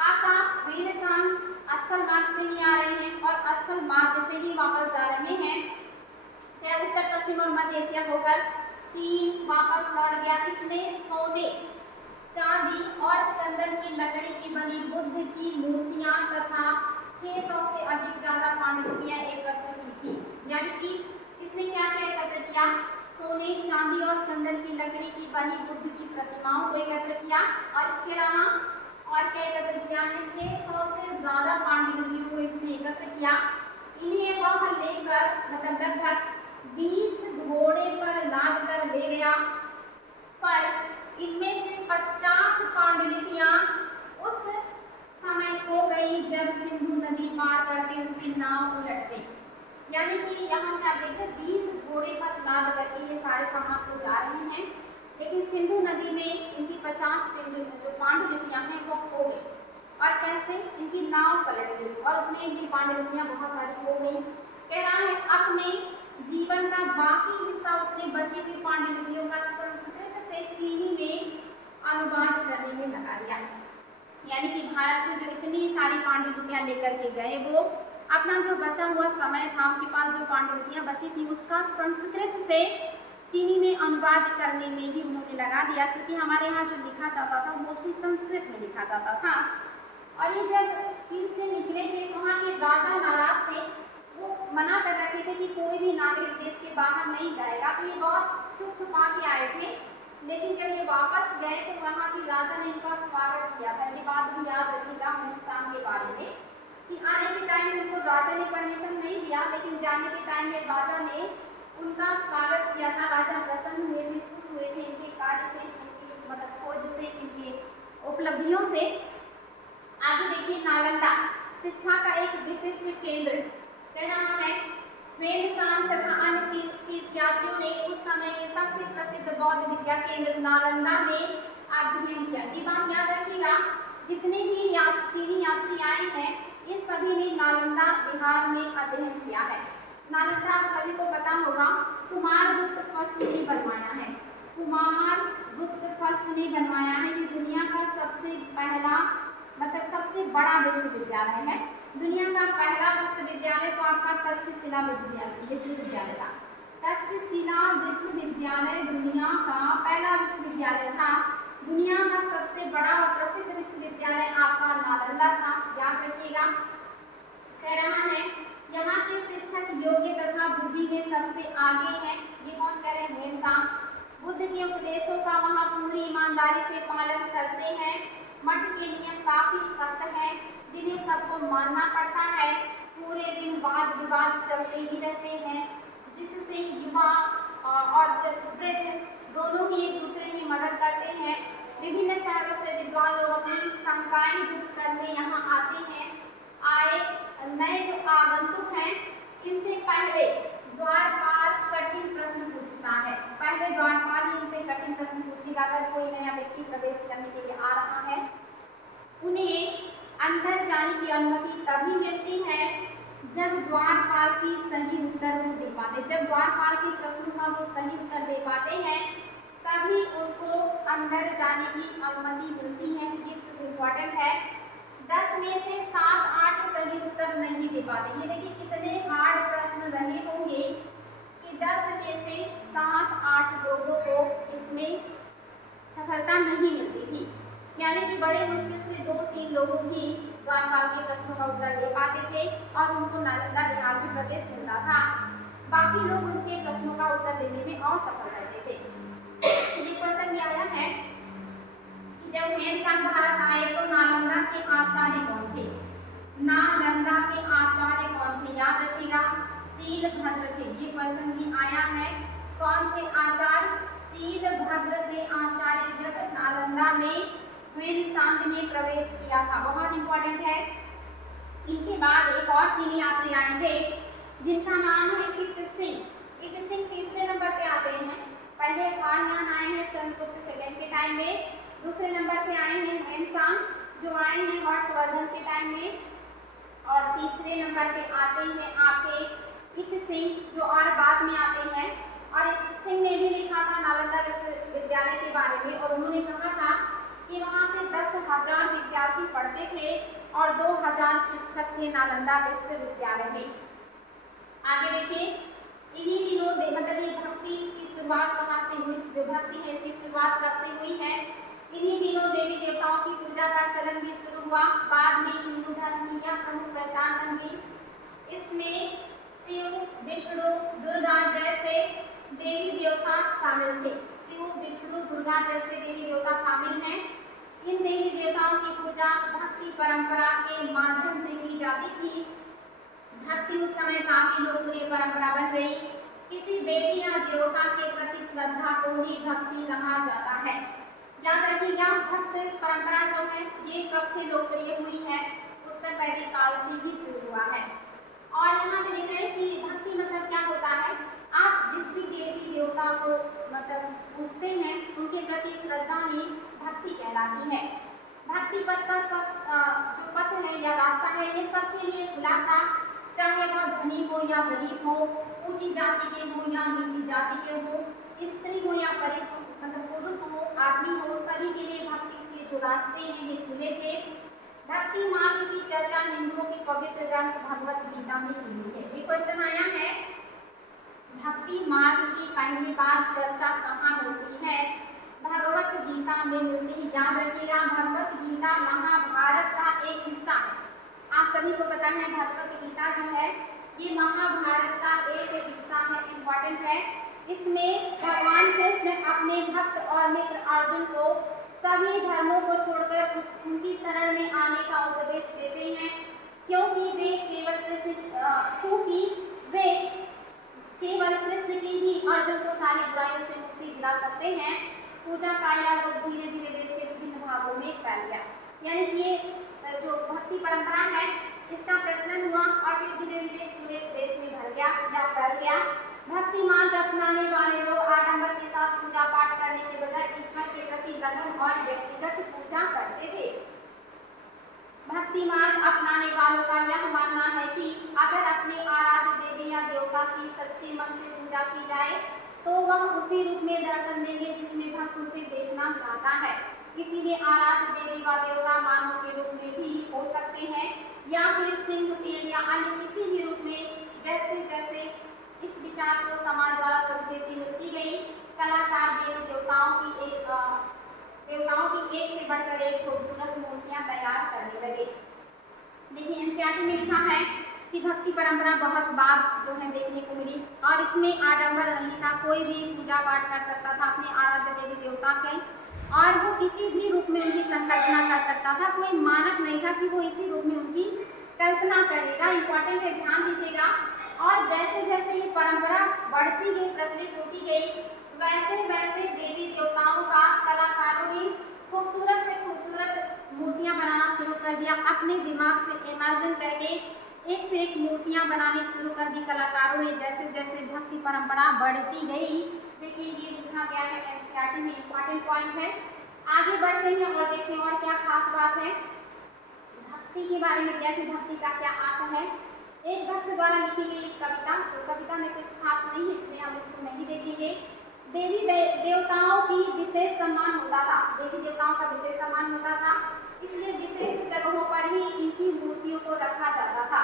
आपका ह्वेन-सांग स्थल मार्ग से ही आ रहे हैं और स्थल मार्ग से ही वापस जा रहे हैं। उत्तर पश्चिम और मध्य एशिया होकर चीन वापस लौट गया। इसने सोने, चांदी और चंदन की लकड़ी की बनी बुद्ध की मूर्तियां तथा 600 से अधिक ज्यादा पांडुलिपियां एकत्र की थी। यानी कि इसने क्या क्या एकत्र किया? सोने, चांदी और चंदन की लकड़ी की बनी बुद्ध की प्रतिमाओं को एकत्र किया, और इसके अलावा और क्या एकत्र किया है? 600 से ज्यादा पांडुलिपियों को इसने एकत्र किया। इन्हें वह लेकर मतलब लगभग 20 घोड़े पर लाद कर ले गया, पर इनमें से 50 पांडुलिपियां उस समय खो गई जब सिंधु नदी पार करके उसकी नाव उलट गई। यानी कि यहाँ से आप देखते 20 घोड़े पर लाद करके ये सारे सामान को जा रहे हैं, लेकिन सिंधु नदी में इनकी 50 जो पांडुलिपियां हैं वो खो गई। और कैसे? इनकी नाव पलट गई और उसमें इनकी पांडुलिपियां बहुत सारी खो गई। कह रहा है अपने जीवन का बाकी हिस्सा उसने बची हुई पांडुलिपियों का संस्कृत से चीनी में अनुवाद करने में लगा दिया। यानी कि भारत से जो इतनी सारी पांडुलिपियां लेकर के गए, वो अपना जो बचा हुआ समय था, उनके पास जो पांडुलिपियां बची थी उसका संस्कृत से चीनी में अनुवाद करने में ही उन्होंने लगा दिया, क्योंकि हमारे यहाँ जो लिखा जाता था मोस्टली संस्कृत में लिखा जाता था। और ये जब चीन से निकले थे तो वहाँ के राजा नाराज थे, वो मना कर रखे थे कि कोई भी नागरिक देश के बाहर नहीं जाएगा। तो ये बहुत छुप छुपा के आए थे, लेकिन जब ये वापस गए तो वहाँ की राजा ने इनका स्वागत किया था। ये बात भी याद रखिएगा ह्वेन-सांग के बारे में कि आने के टाइम में उनको राजा ने परमिशन नहीं दिया, लेकिन जाने के टाइम में राजा ने उनका स्वागत किया था। राजा प्रसन्न हुए थे, खुश हुए थे इनके कार्य से, इनकी मतलब खोज से, इनकी उपलब्धियों से। आगे देखिए, नालंदा शिक्षा का एक विशिष्ट केंद्र। कह रहा है ह्वेन-सांग तथा अन्य तीर्थयात्रियों ने उस समय के सबसे प्रसिद्ध बौद्ध विद्या केंद्र नालंदा में अध्ययन किया। ये बात याद रखिएगा, जितने भी चीनी यात्री आए हैं ये सभी ने नालंदा बिहार में अध्ययन किया है। नालंदा आप सभी को पता होगा कुमारगुप्त फर्स्ट ने बनवाया है। कुमारगुप्त फर्स्ट ने बनवाया है। ये दुनिया का सबसे पहला मतलब सबसे बड़ा विश्वविद्यालय है। दुनिया का पहला विश्वविद्यालय तो आपका तक्षशिला विश्वविद्यालय था। तक्षशिला विश्वविद्यालय दुनिया का पहला विश्वविद्यालय था। दुनिया का सबसे बड़ा और प्रसिद्ध विश्वविद्यालय आपका नालंदा था, याद रखिएगा। कह रहा है यहाँ के शिक्षक योग्य तथा बुद्धि में सबसे आगे हैं। ये कौन कह रहे हैं? ह्वेन-सांग। बुद्ध के उपदेशों का वहाँ पूरी ईमानदारी से पालन करते हैं। मठ के नियम काफी सख्त हैं, जिन्हें सबको मानना पड़ता है। पूरे दिन वाद विवाद चलते ही रहते हैं, जिससे युवा और वृद्ध दोनों ही एक दूसरे की मदद करते हैं। विभिन्न शहरों से विद्वान लोग अपनी शंकाएं दूर करने यहाँ आते हैं। आए नए जो आगंतुक हैं इनसे पहले द्वारपाल कठिन प्रश्न पूछता है। पहले द्वारपाल ही इनसे कठिन प्रश्न पूछेगा। अगर कोई नया व्यक्ति प्रवेश करने के लिए आ रहा है, उन्हें अंदर जाने की अनुमति तभी मिलती है जब द्वारपाल की सही उत्तर वो दे पाते, जब द्वारपाल के प्रश्नों का वो सही उत्तर दे पाते हैं तभी उनको अंदर जाने की अनुमति मिलती है। ये इम्पोर्टेंट है। 10 में से 7-8 सही उत्तर नहीं दे पाते। ये देखिए कितने हार्ड प्रश्न रहे होंगे कि 10 में से 7-8 लोगों को इसमें सफलता नहीं मिलती थी, यानी कि बड़े मुश्किल से 2-3 लोगों ही द्वारपाल के प्रश्नों का उत्तर दे पाते थे और उनको नालंदा बिहार में प्रवेश मिलता था। बाकी लोग उनके प्रश्नों का उत्तर देने में असफल रहते थे। ये क्वेश्चन भी आया है कि जब हेनसांग भारत आए तो नालंदा के आचार्य कौन थे? नालंदा के आचार्य कौन थे? याद रखिएगा, शीलभद्र थे। ये क्वेश्चन भी आया है। कौन थे आचार्य? शीलभद्र थे आचार्य जब नालंदा में हेनसांग ने प्रवेश किया था। बहुत इंपॉर्टेंट है। इनके बाद एक और चीनी यात्री आएंगे जिनका नाम है इत सिंह। इत सिंह तीसरे नंबर पे आते हैं। पहले फाहियान आए हैं चंद्रगुप्त सेकंड के टाइम में, दूसरे नंबर पे आए हैं हेनसांग जो आए हैं हर्षवर्धन के टाइम में, और तीसरे नंबर पे आते हैं आपके इत सिंह जो और बाद में आते हैं। और इत सिंह ने भी लिखा था नालंदा विश्वविद्यालय के बारे में और उन्होंने कहा था कि वहाँ पे 10,000 विद्यार्थी पढ़ते थे और 2,000 शिक्षक थे नालंदा विश्वविद्यालय में। आगे देखिए, इन्हीं दिनों मतलब ये भक्ति की शुरुआत कहाँ से हुई? जो भक्ति है इसकी शुरुआत कब से हुई है? इन्हीं दिनों देवी देवताओं की पूजा का चलन भी शुरू हुआ। बाद में हिंदू धर्म की यह प्रमुख पहचान बन गई। इसमें शिव, विष्णु, दुर्गा जैसे देवी देवता शामिल थे। शिव, विष्णु, दुर्गा जैसे देवी देवता शामिल हैं। इन देवी देवताओं की पूजा भक्ति परंपरा के माध्यम से की जाती थी। भक्ति उस समय काफी लोकप्रिय परंपरा बन गई। किसी देवी या देवता के प्रति श्रद्धा को ही भक्ति कहा जाता है। याद रखिएगा, भक्त परंपरा जो है ये कब से लोकप्रिय हुई है? उत्तर वैदिक काल से ही शुरू हुआ है। और यहाँ पे देख रहे हैं कि भक्ति मतलब क्या होता है? आप जिस भी देवी देवता को मतलब पूजते हैं उनके प्रति श्रद्धा ही भक्ति कहलाती है। भक्ति पथ का सब जो पथ है या रास्ता है ये सबके लिए खुला था, चाहे वह धनी हो या गरीब हो, ऊंची जाति के हो या नीची जाति के हो, स्त्री हो या मतलब पुरुष हो, आदमी हो, सभी के लिए भक्ति के जो रास्ते हैं ये खुले थे। भक्ति मार्ग की चर्चा हिंदुओं के पवित्र ग्रंथ भगवत गीता में की गई है। ये क्वेश्चन आया है, भक्ति मार्ग की पहली बार चर्चा कहाँ मिलती है? भगवत गीता में मिलती है। याद रखिएगा, भगवत गीता महाभारत का एक हिस्सा है। आप सभी को पता है भगवत गीता जो है ये महाभारत का एक हिस्सा है, इम्पोर्टेंट है। इसमें भगवान कृष्ण अपने भक्त और मित्र अर्जुन को सभी धर्मों को छोड़कर उनकी शरण में आने का उपदेश देते हैं, क्योंकि वे केवल कृष्ण की ही अर्जुन को सारी बुराइयों से मुक्ति दिला सकते हैं। पूजा का यह रूप धीरे धीरे देश के विभिन्न भागों में फैल गया। यानी कि ये जो भक्ति परंपरा है इसका प्रचलन हुआ और फिर धीरे धीरे पूरे देश में भर गया या फैल गया। भक्ति मार्ग अपनाने वाले लोग आडंबर के साथ पूजा पाठ करने के बजाय ईश्वर के प्रति लगन और व्यक्तिगत पूजा करते थे। भक्ति मार्ग अपनाने वालों का यह मानना है कि अगर अपने आराध्य देवी या देवता की सच्चे मन से पूजा की जाए तो वह उसी रूप में दर्शन देंगे जिसमें भक्त उसे देखना चाहता है। इसीलिए आराध्य देवी व देवता मानव के रूप में भी हो सकते हैं या फिर सिंह, पेड़ या अन्य किसी भी रूप में। जैसे जैसे इस विचार को समाज द्वारा स्वीकृति मिलती गई, कलाकार देवी देवताओं की एक से बढ़कर एक खूबसूरत मूर्तियां तैयार करने लगे। देखिए एनसीईआरटी में लिखा है कि भक्ति परंपरा बहुत बाद जो है देखने को मिली और इसमें आडंबर नहीं था। कोई भी पूजा पाठ कर सकता था अपने आराध्य देवी देवता के और वो किसी भी रूप में उनकी संकल्पना कर सकता था। कोई मानक नहीं था कि वो इसी रूप में उनकी कल्पना करेगा। इंपॉर्टेंट है, ध्यान दीजिएगा। और जैसे जैसे ये परंपरा बढ़ती गई, प्रचलित होती गई, वैसे वैसे देवी देवताओं का कलाकारों ने खूबसूरत से खूबसूरत मूर्तियां बनाना शुरू कर दिया। अपने दिमाग से इमेजिन करके एक से एक मूर्तियां बनाने शुरू कर दी कलाकारों ने। जैसे जैसे भक्ति परंपरा बढ़ती गई, देखिए ये लिखा गया है एनसीईआरटी में, इंपॉर्टेंट पॉइंट है। आगे बढ़ते हैं और देखते हैं और क्या खास बात है भक्ति के बारे में, क्या कि भक्ति का क्या अर्थ है। एक भक्त द्वारा लिखी गई कविता, तो कविता में कुछ खास नहीं है इसलिए हम इसको नहीं देखेंगे। देवी देवताओं की विशेष सम्मान होता था, देवी देवताओं का विशेष सम्मान होता था, इसलिए विशेष जगहों पर ही इनकी मूर्तियों को रखा जाता था।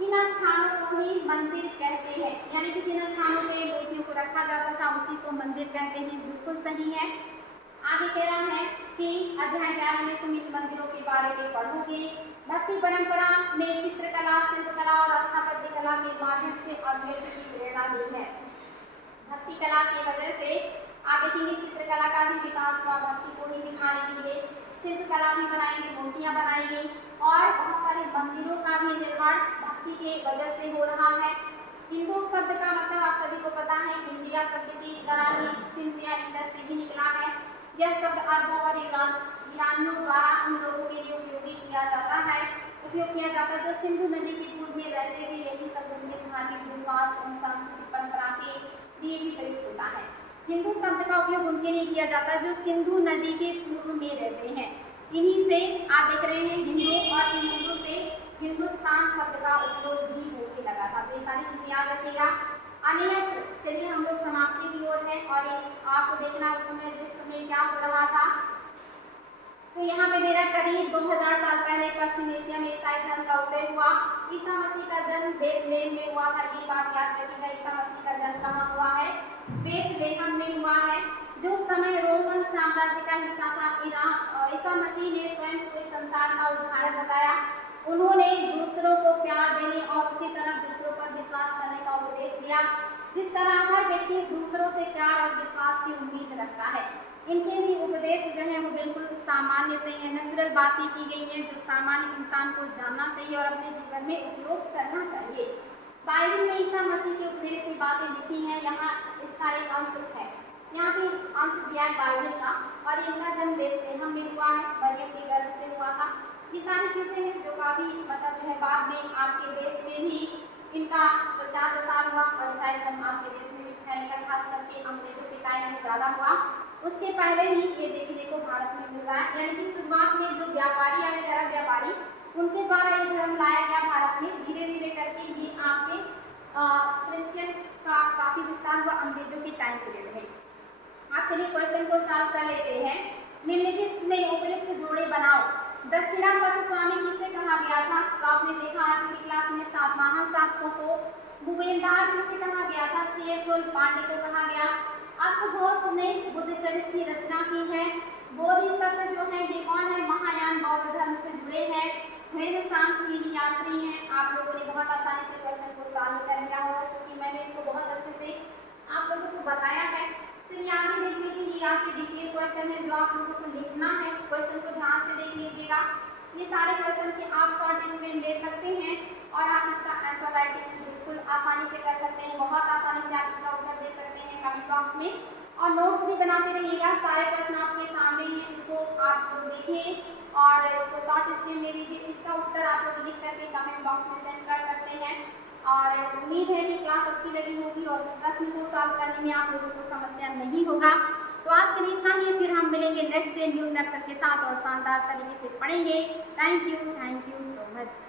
इन स्थानों को ही मंदिर कहते हैं, यानी कि जिन स्थानों पे मूर्तियों को रखा जाता था उसी को मंदिर कहते हैं। बिल्कुल सही है। आगे कह रहा है कि अध्याय 11 में तुम इन मंदिरों के बारे में पढ़ोगे। भक्ति परंपरा ने चित्रकला, शिल्पकला और स्थापत्य कला के माध्यम से अद्वैत की प्रेरणा दी है। भक्ति कला की वजह से आप देखेंगे चित्रकला का भी विकास हुआ, भक्ति को ही दिखाने के लिए शिल्पकला भी बनाई गई, मूर्तियां बनाई गई और बहुत सारे मंदिरों का भी निर्माण भक्ति के वजह से हो रहा है। हिंदू शब्द का मतलब आप सभी को पता है, इंडिया शब्द की तरह ही सिंध या इंडस से ही निकला है। यह शब्द अरबों और ईरानियों द्वारा उन लोगों के लिए उपयोग किया जाता है जो सिंधु नदी के पूर्व में रहते थे। यही शब्द उनके धार्मिक विश्वास और सांस्कृतिक परंपरा के लिए भी प्रयुक्त होता है। हिंदू शब्द का उपयोग उनके लिए किया जाता है जो सिंधु नदी के पूर्व में रहते हैं। इन्हीं से आप देख रहे हैं हिंदू, और हिंदू से हिंदुस्तान शब्द का उपयोग भी होने लगा था। तो ये सारी चीजें याद रखिएगा। अन्यत्र चलिए हम लोग समाप्ति की ओर है और आपको देखना उस समय विश्व में क्या हो रहा था। तो यहाँ पे दे रहा करीब 2000 साल पहले पश्चिम एशिया में ईसाई धर्म का उदय हुआ। ईसा मसीह का जन्म बेथलेहम में हुआ था। ये बात याद रखिएगा, ईसा मसीह का जन्म कहाँ हुआ है? बेथलेहम में हुआ है, जो समय रोमन साम्राज्य का हिस्सा था ईरान। ईसा मसीह ने स्वयं को इस संसार का उद्धारक बताया। उन्होंने दूसरों को प्यार देने और उसी तरह दूसरों पर विश्वास करने का उपदेश दिया, जिस तरह हर व्यक्ति दूसरों से प्यार और विश्वास की उम्मीद रखता है। इनके भी उपदेश जो है वो बिल्कुल सामान्य से है, नेचुरल बातें की गई हैं जो सामान्य इंसान को जानना चाहिए और अपने जीवन में उपयोग करना चाहिए। बाइबल में ईसा मसीह के उपदेश की बातें लिखी हैं। यहाँ इसका एक अंश है, यहाँ पे अंश दिया है बाइबल का, और इनका जन्म बेथलेहम में हुआ है, मरियम के गर्भ से हुआ था। ये सारी चीजें हैं जो काफी मतलब जो है बाद में आपके देश में भी इनका प्रचार प्रसार हुआ और ईसाई धर्म आपके देश में भी फैल गया, खास करके अंग्रेजों के टाइम में ज्यादा हुआ। उसके पहले ही ये देखने को भारत में मिल रहा है, यानी कि शुरुआत में जो व्यापारी आए थे, अरब व्यापारी, उनके द्वारा ये धर्म लाया गया भारत में। धीरे धीरे करके ये आपके क्रिश्चियन का काफी विस्तार हुआ अंग्रेजों के टाइम पीरियड में। आप चलिए क्वेश्चन को सॉल्व कर लेते हैं। निम्नलिखित में उपयुक्त जोड़े बनाओ। दक्षिणापथ स्वामी किसे कहा गया था? तो आपने देखा आज की क्लास में 7 महान शासकों को। भूपेंद्र किसे कहा गया था? चेरचोल पांडे को कहा गया। अश्वघोष ने बुद्ध चरित्र की रचना की है। बोधिसत्व जो है ये कौन है? महायान बौद्ध धर्म से जुड़े हैं। हेनसांग चीनी यात्री हैं। आप लोगों ने बहुत आसानी से क्वेश्चन को सॉल्व कर लिया होगा क्योंकि मैंने इसको बहुत अच्छे से आप लोगों को बताया है। चलिए आगे देख लीजिए, ये आपके डिटेल क्वेश्चन है जो आप लोगों को लिखना है। क्वेश्चन को ध्यान से देख लीजिएगा। ये सारे क्वेश्चन के आप शॉर्ट स्क्रीन ले सकते हैं और आप इसका आंसर राइटिंग बिल्कुल आसानी से कर सकते हैं। बहुत आसानी से आप इसका उत्तर दे सकते हैं कमेंट बॉक्स में, और नोट्स भी बनाते रहिएगा। सारे प्रश्न आपके सामने हैं, इसको आप लोग देखिए और इसको शॉर्ट स्क्रीन ले लीजिए। इसका उत्तर आप लोग लिख करके कमेंट बॉक्स में सेंड कर सकते हैं। और उम्मीद है कि क्लास अच्छी लगी होगी और प्रश्न को सॉल्व करने में आप लोगों को समस्या नहीं होगा। तो आज के लिए इतना ही, फिर हम मिलेंगे नेक्स्ट न्यू चैप्टर के साथ और शानदार तरीके से पढ़ेंगे। Thank you so much.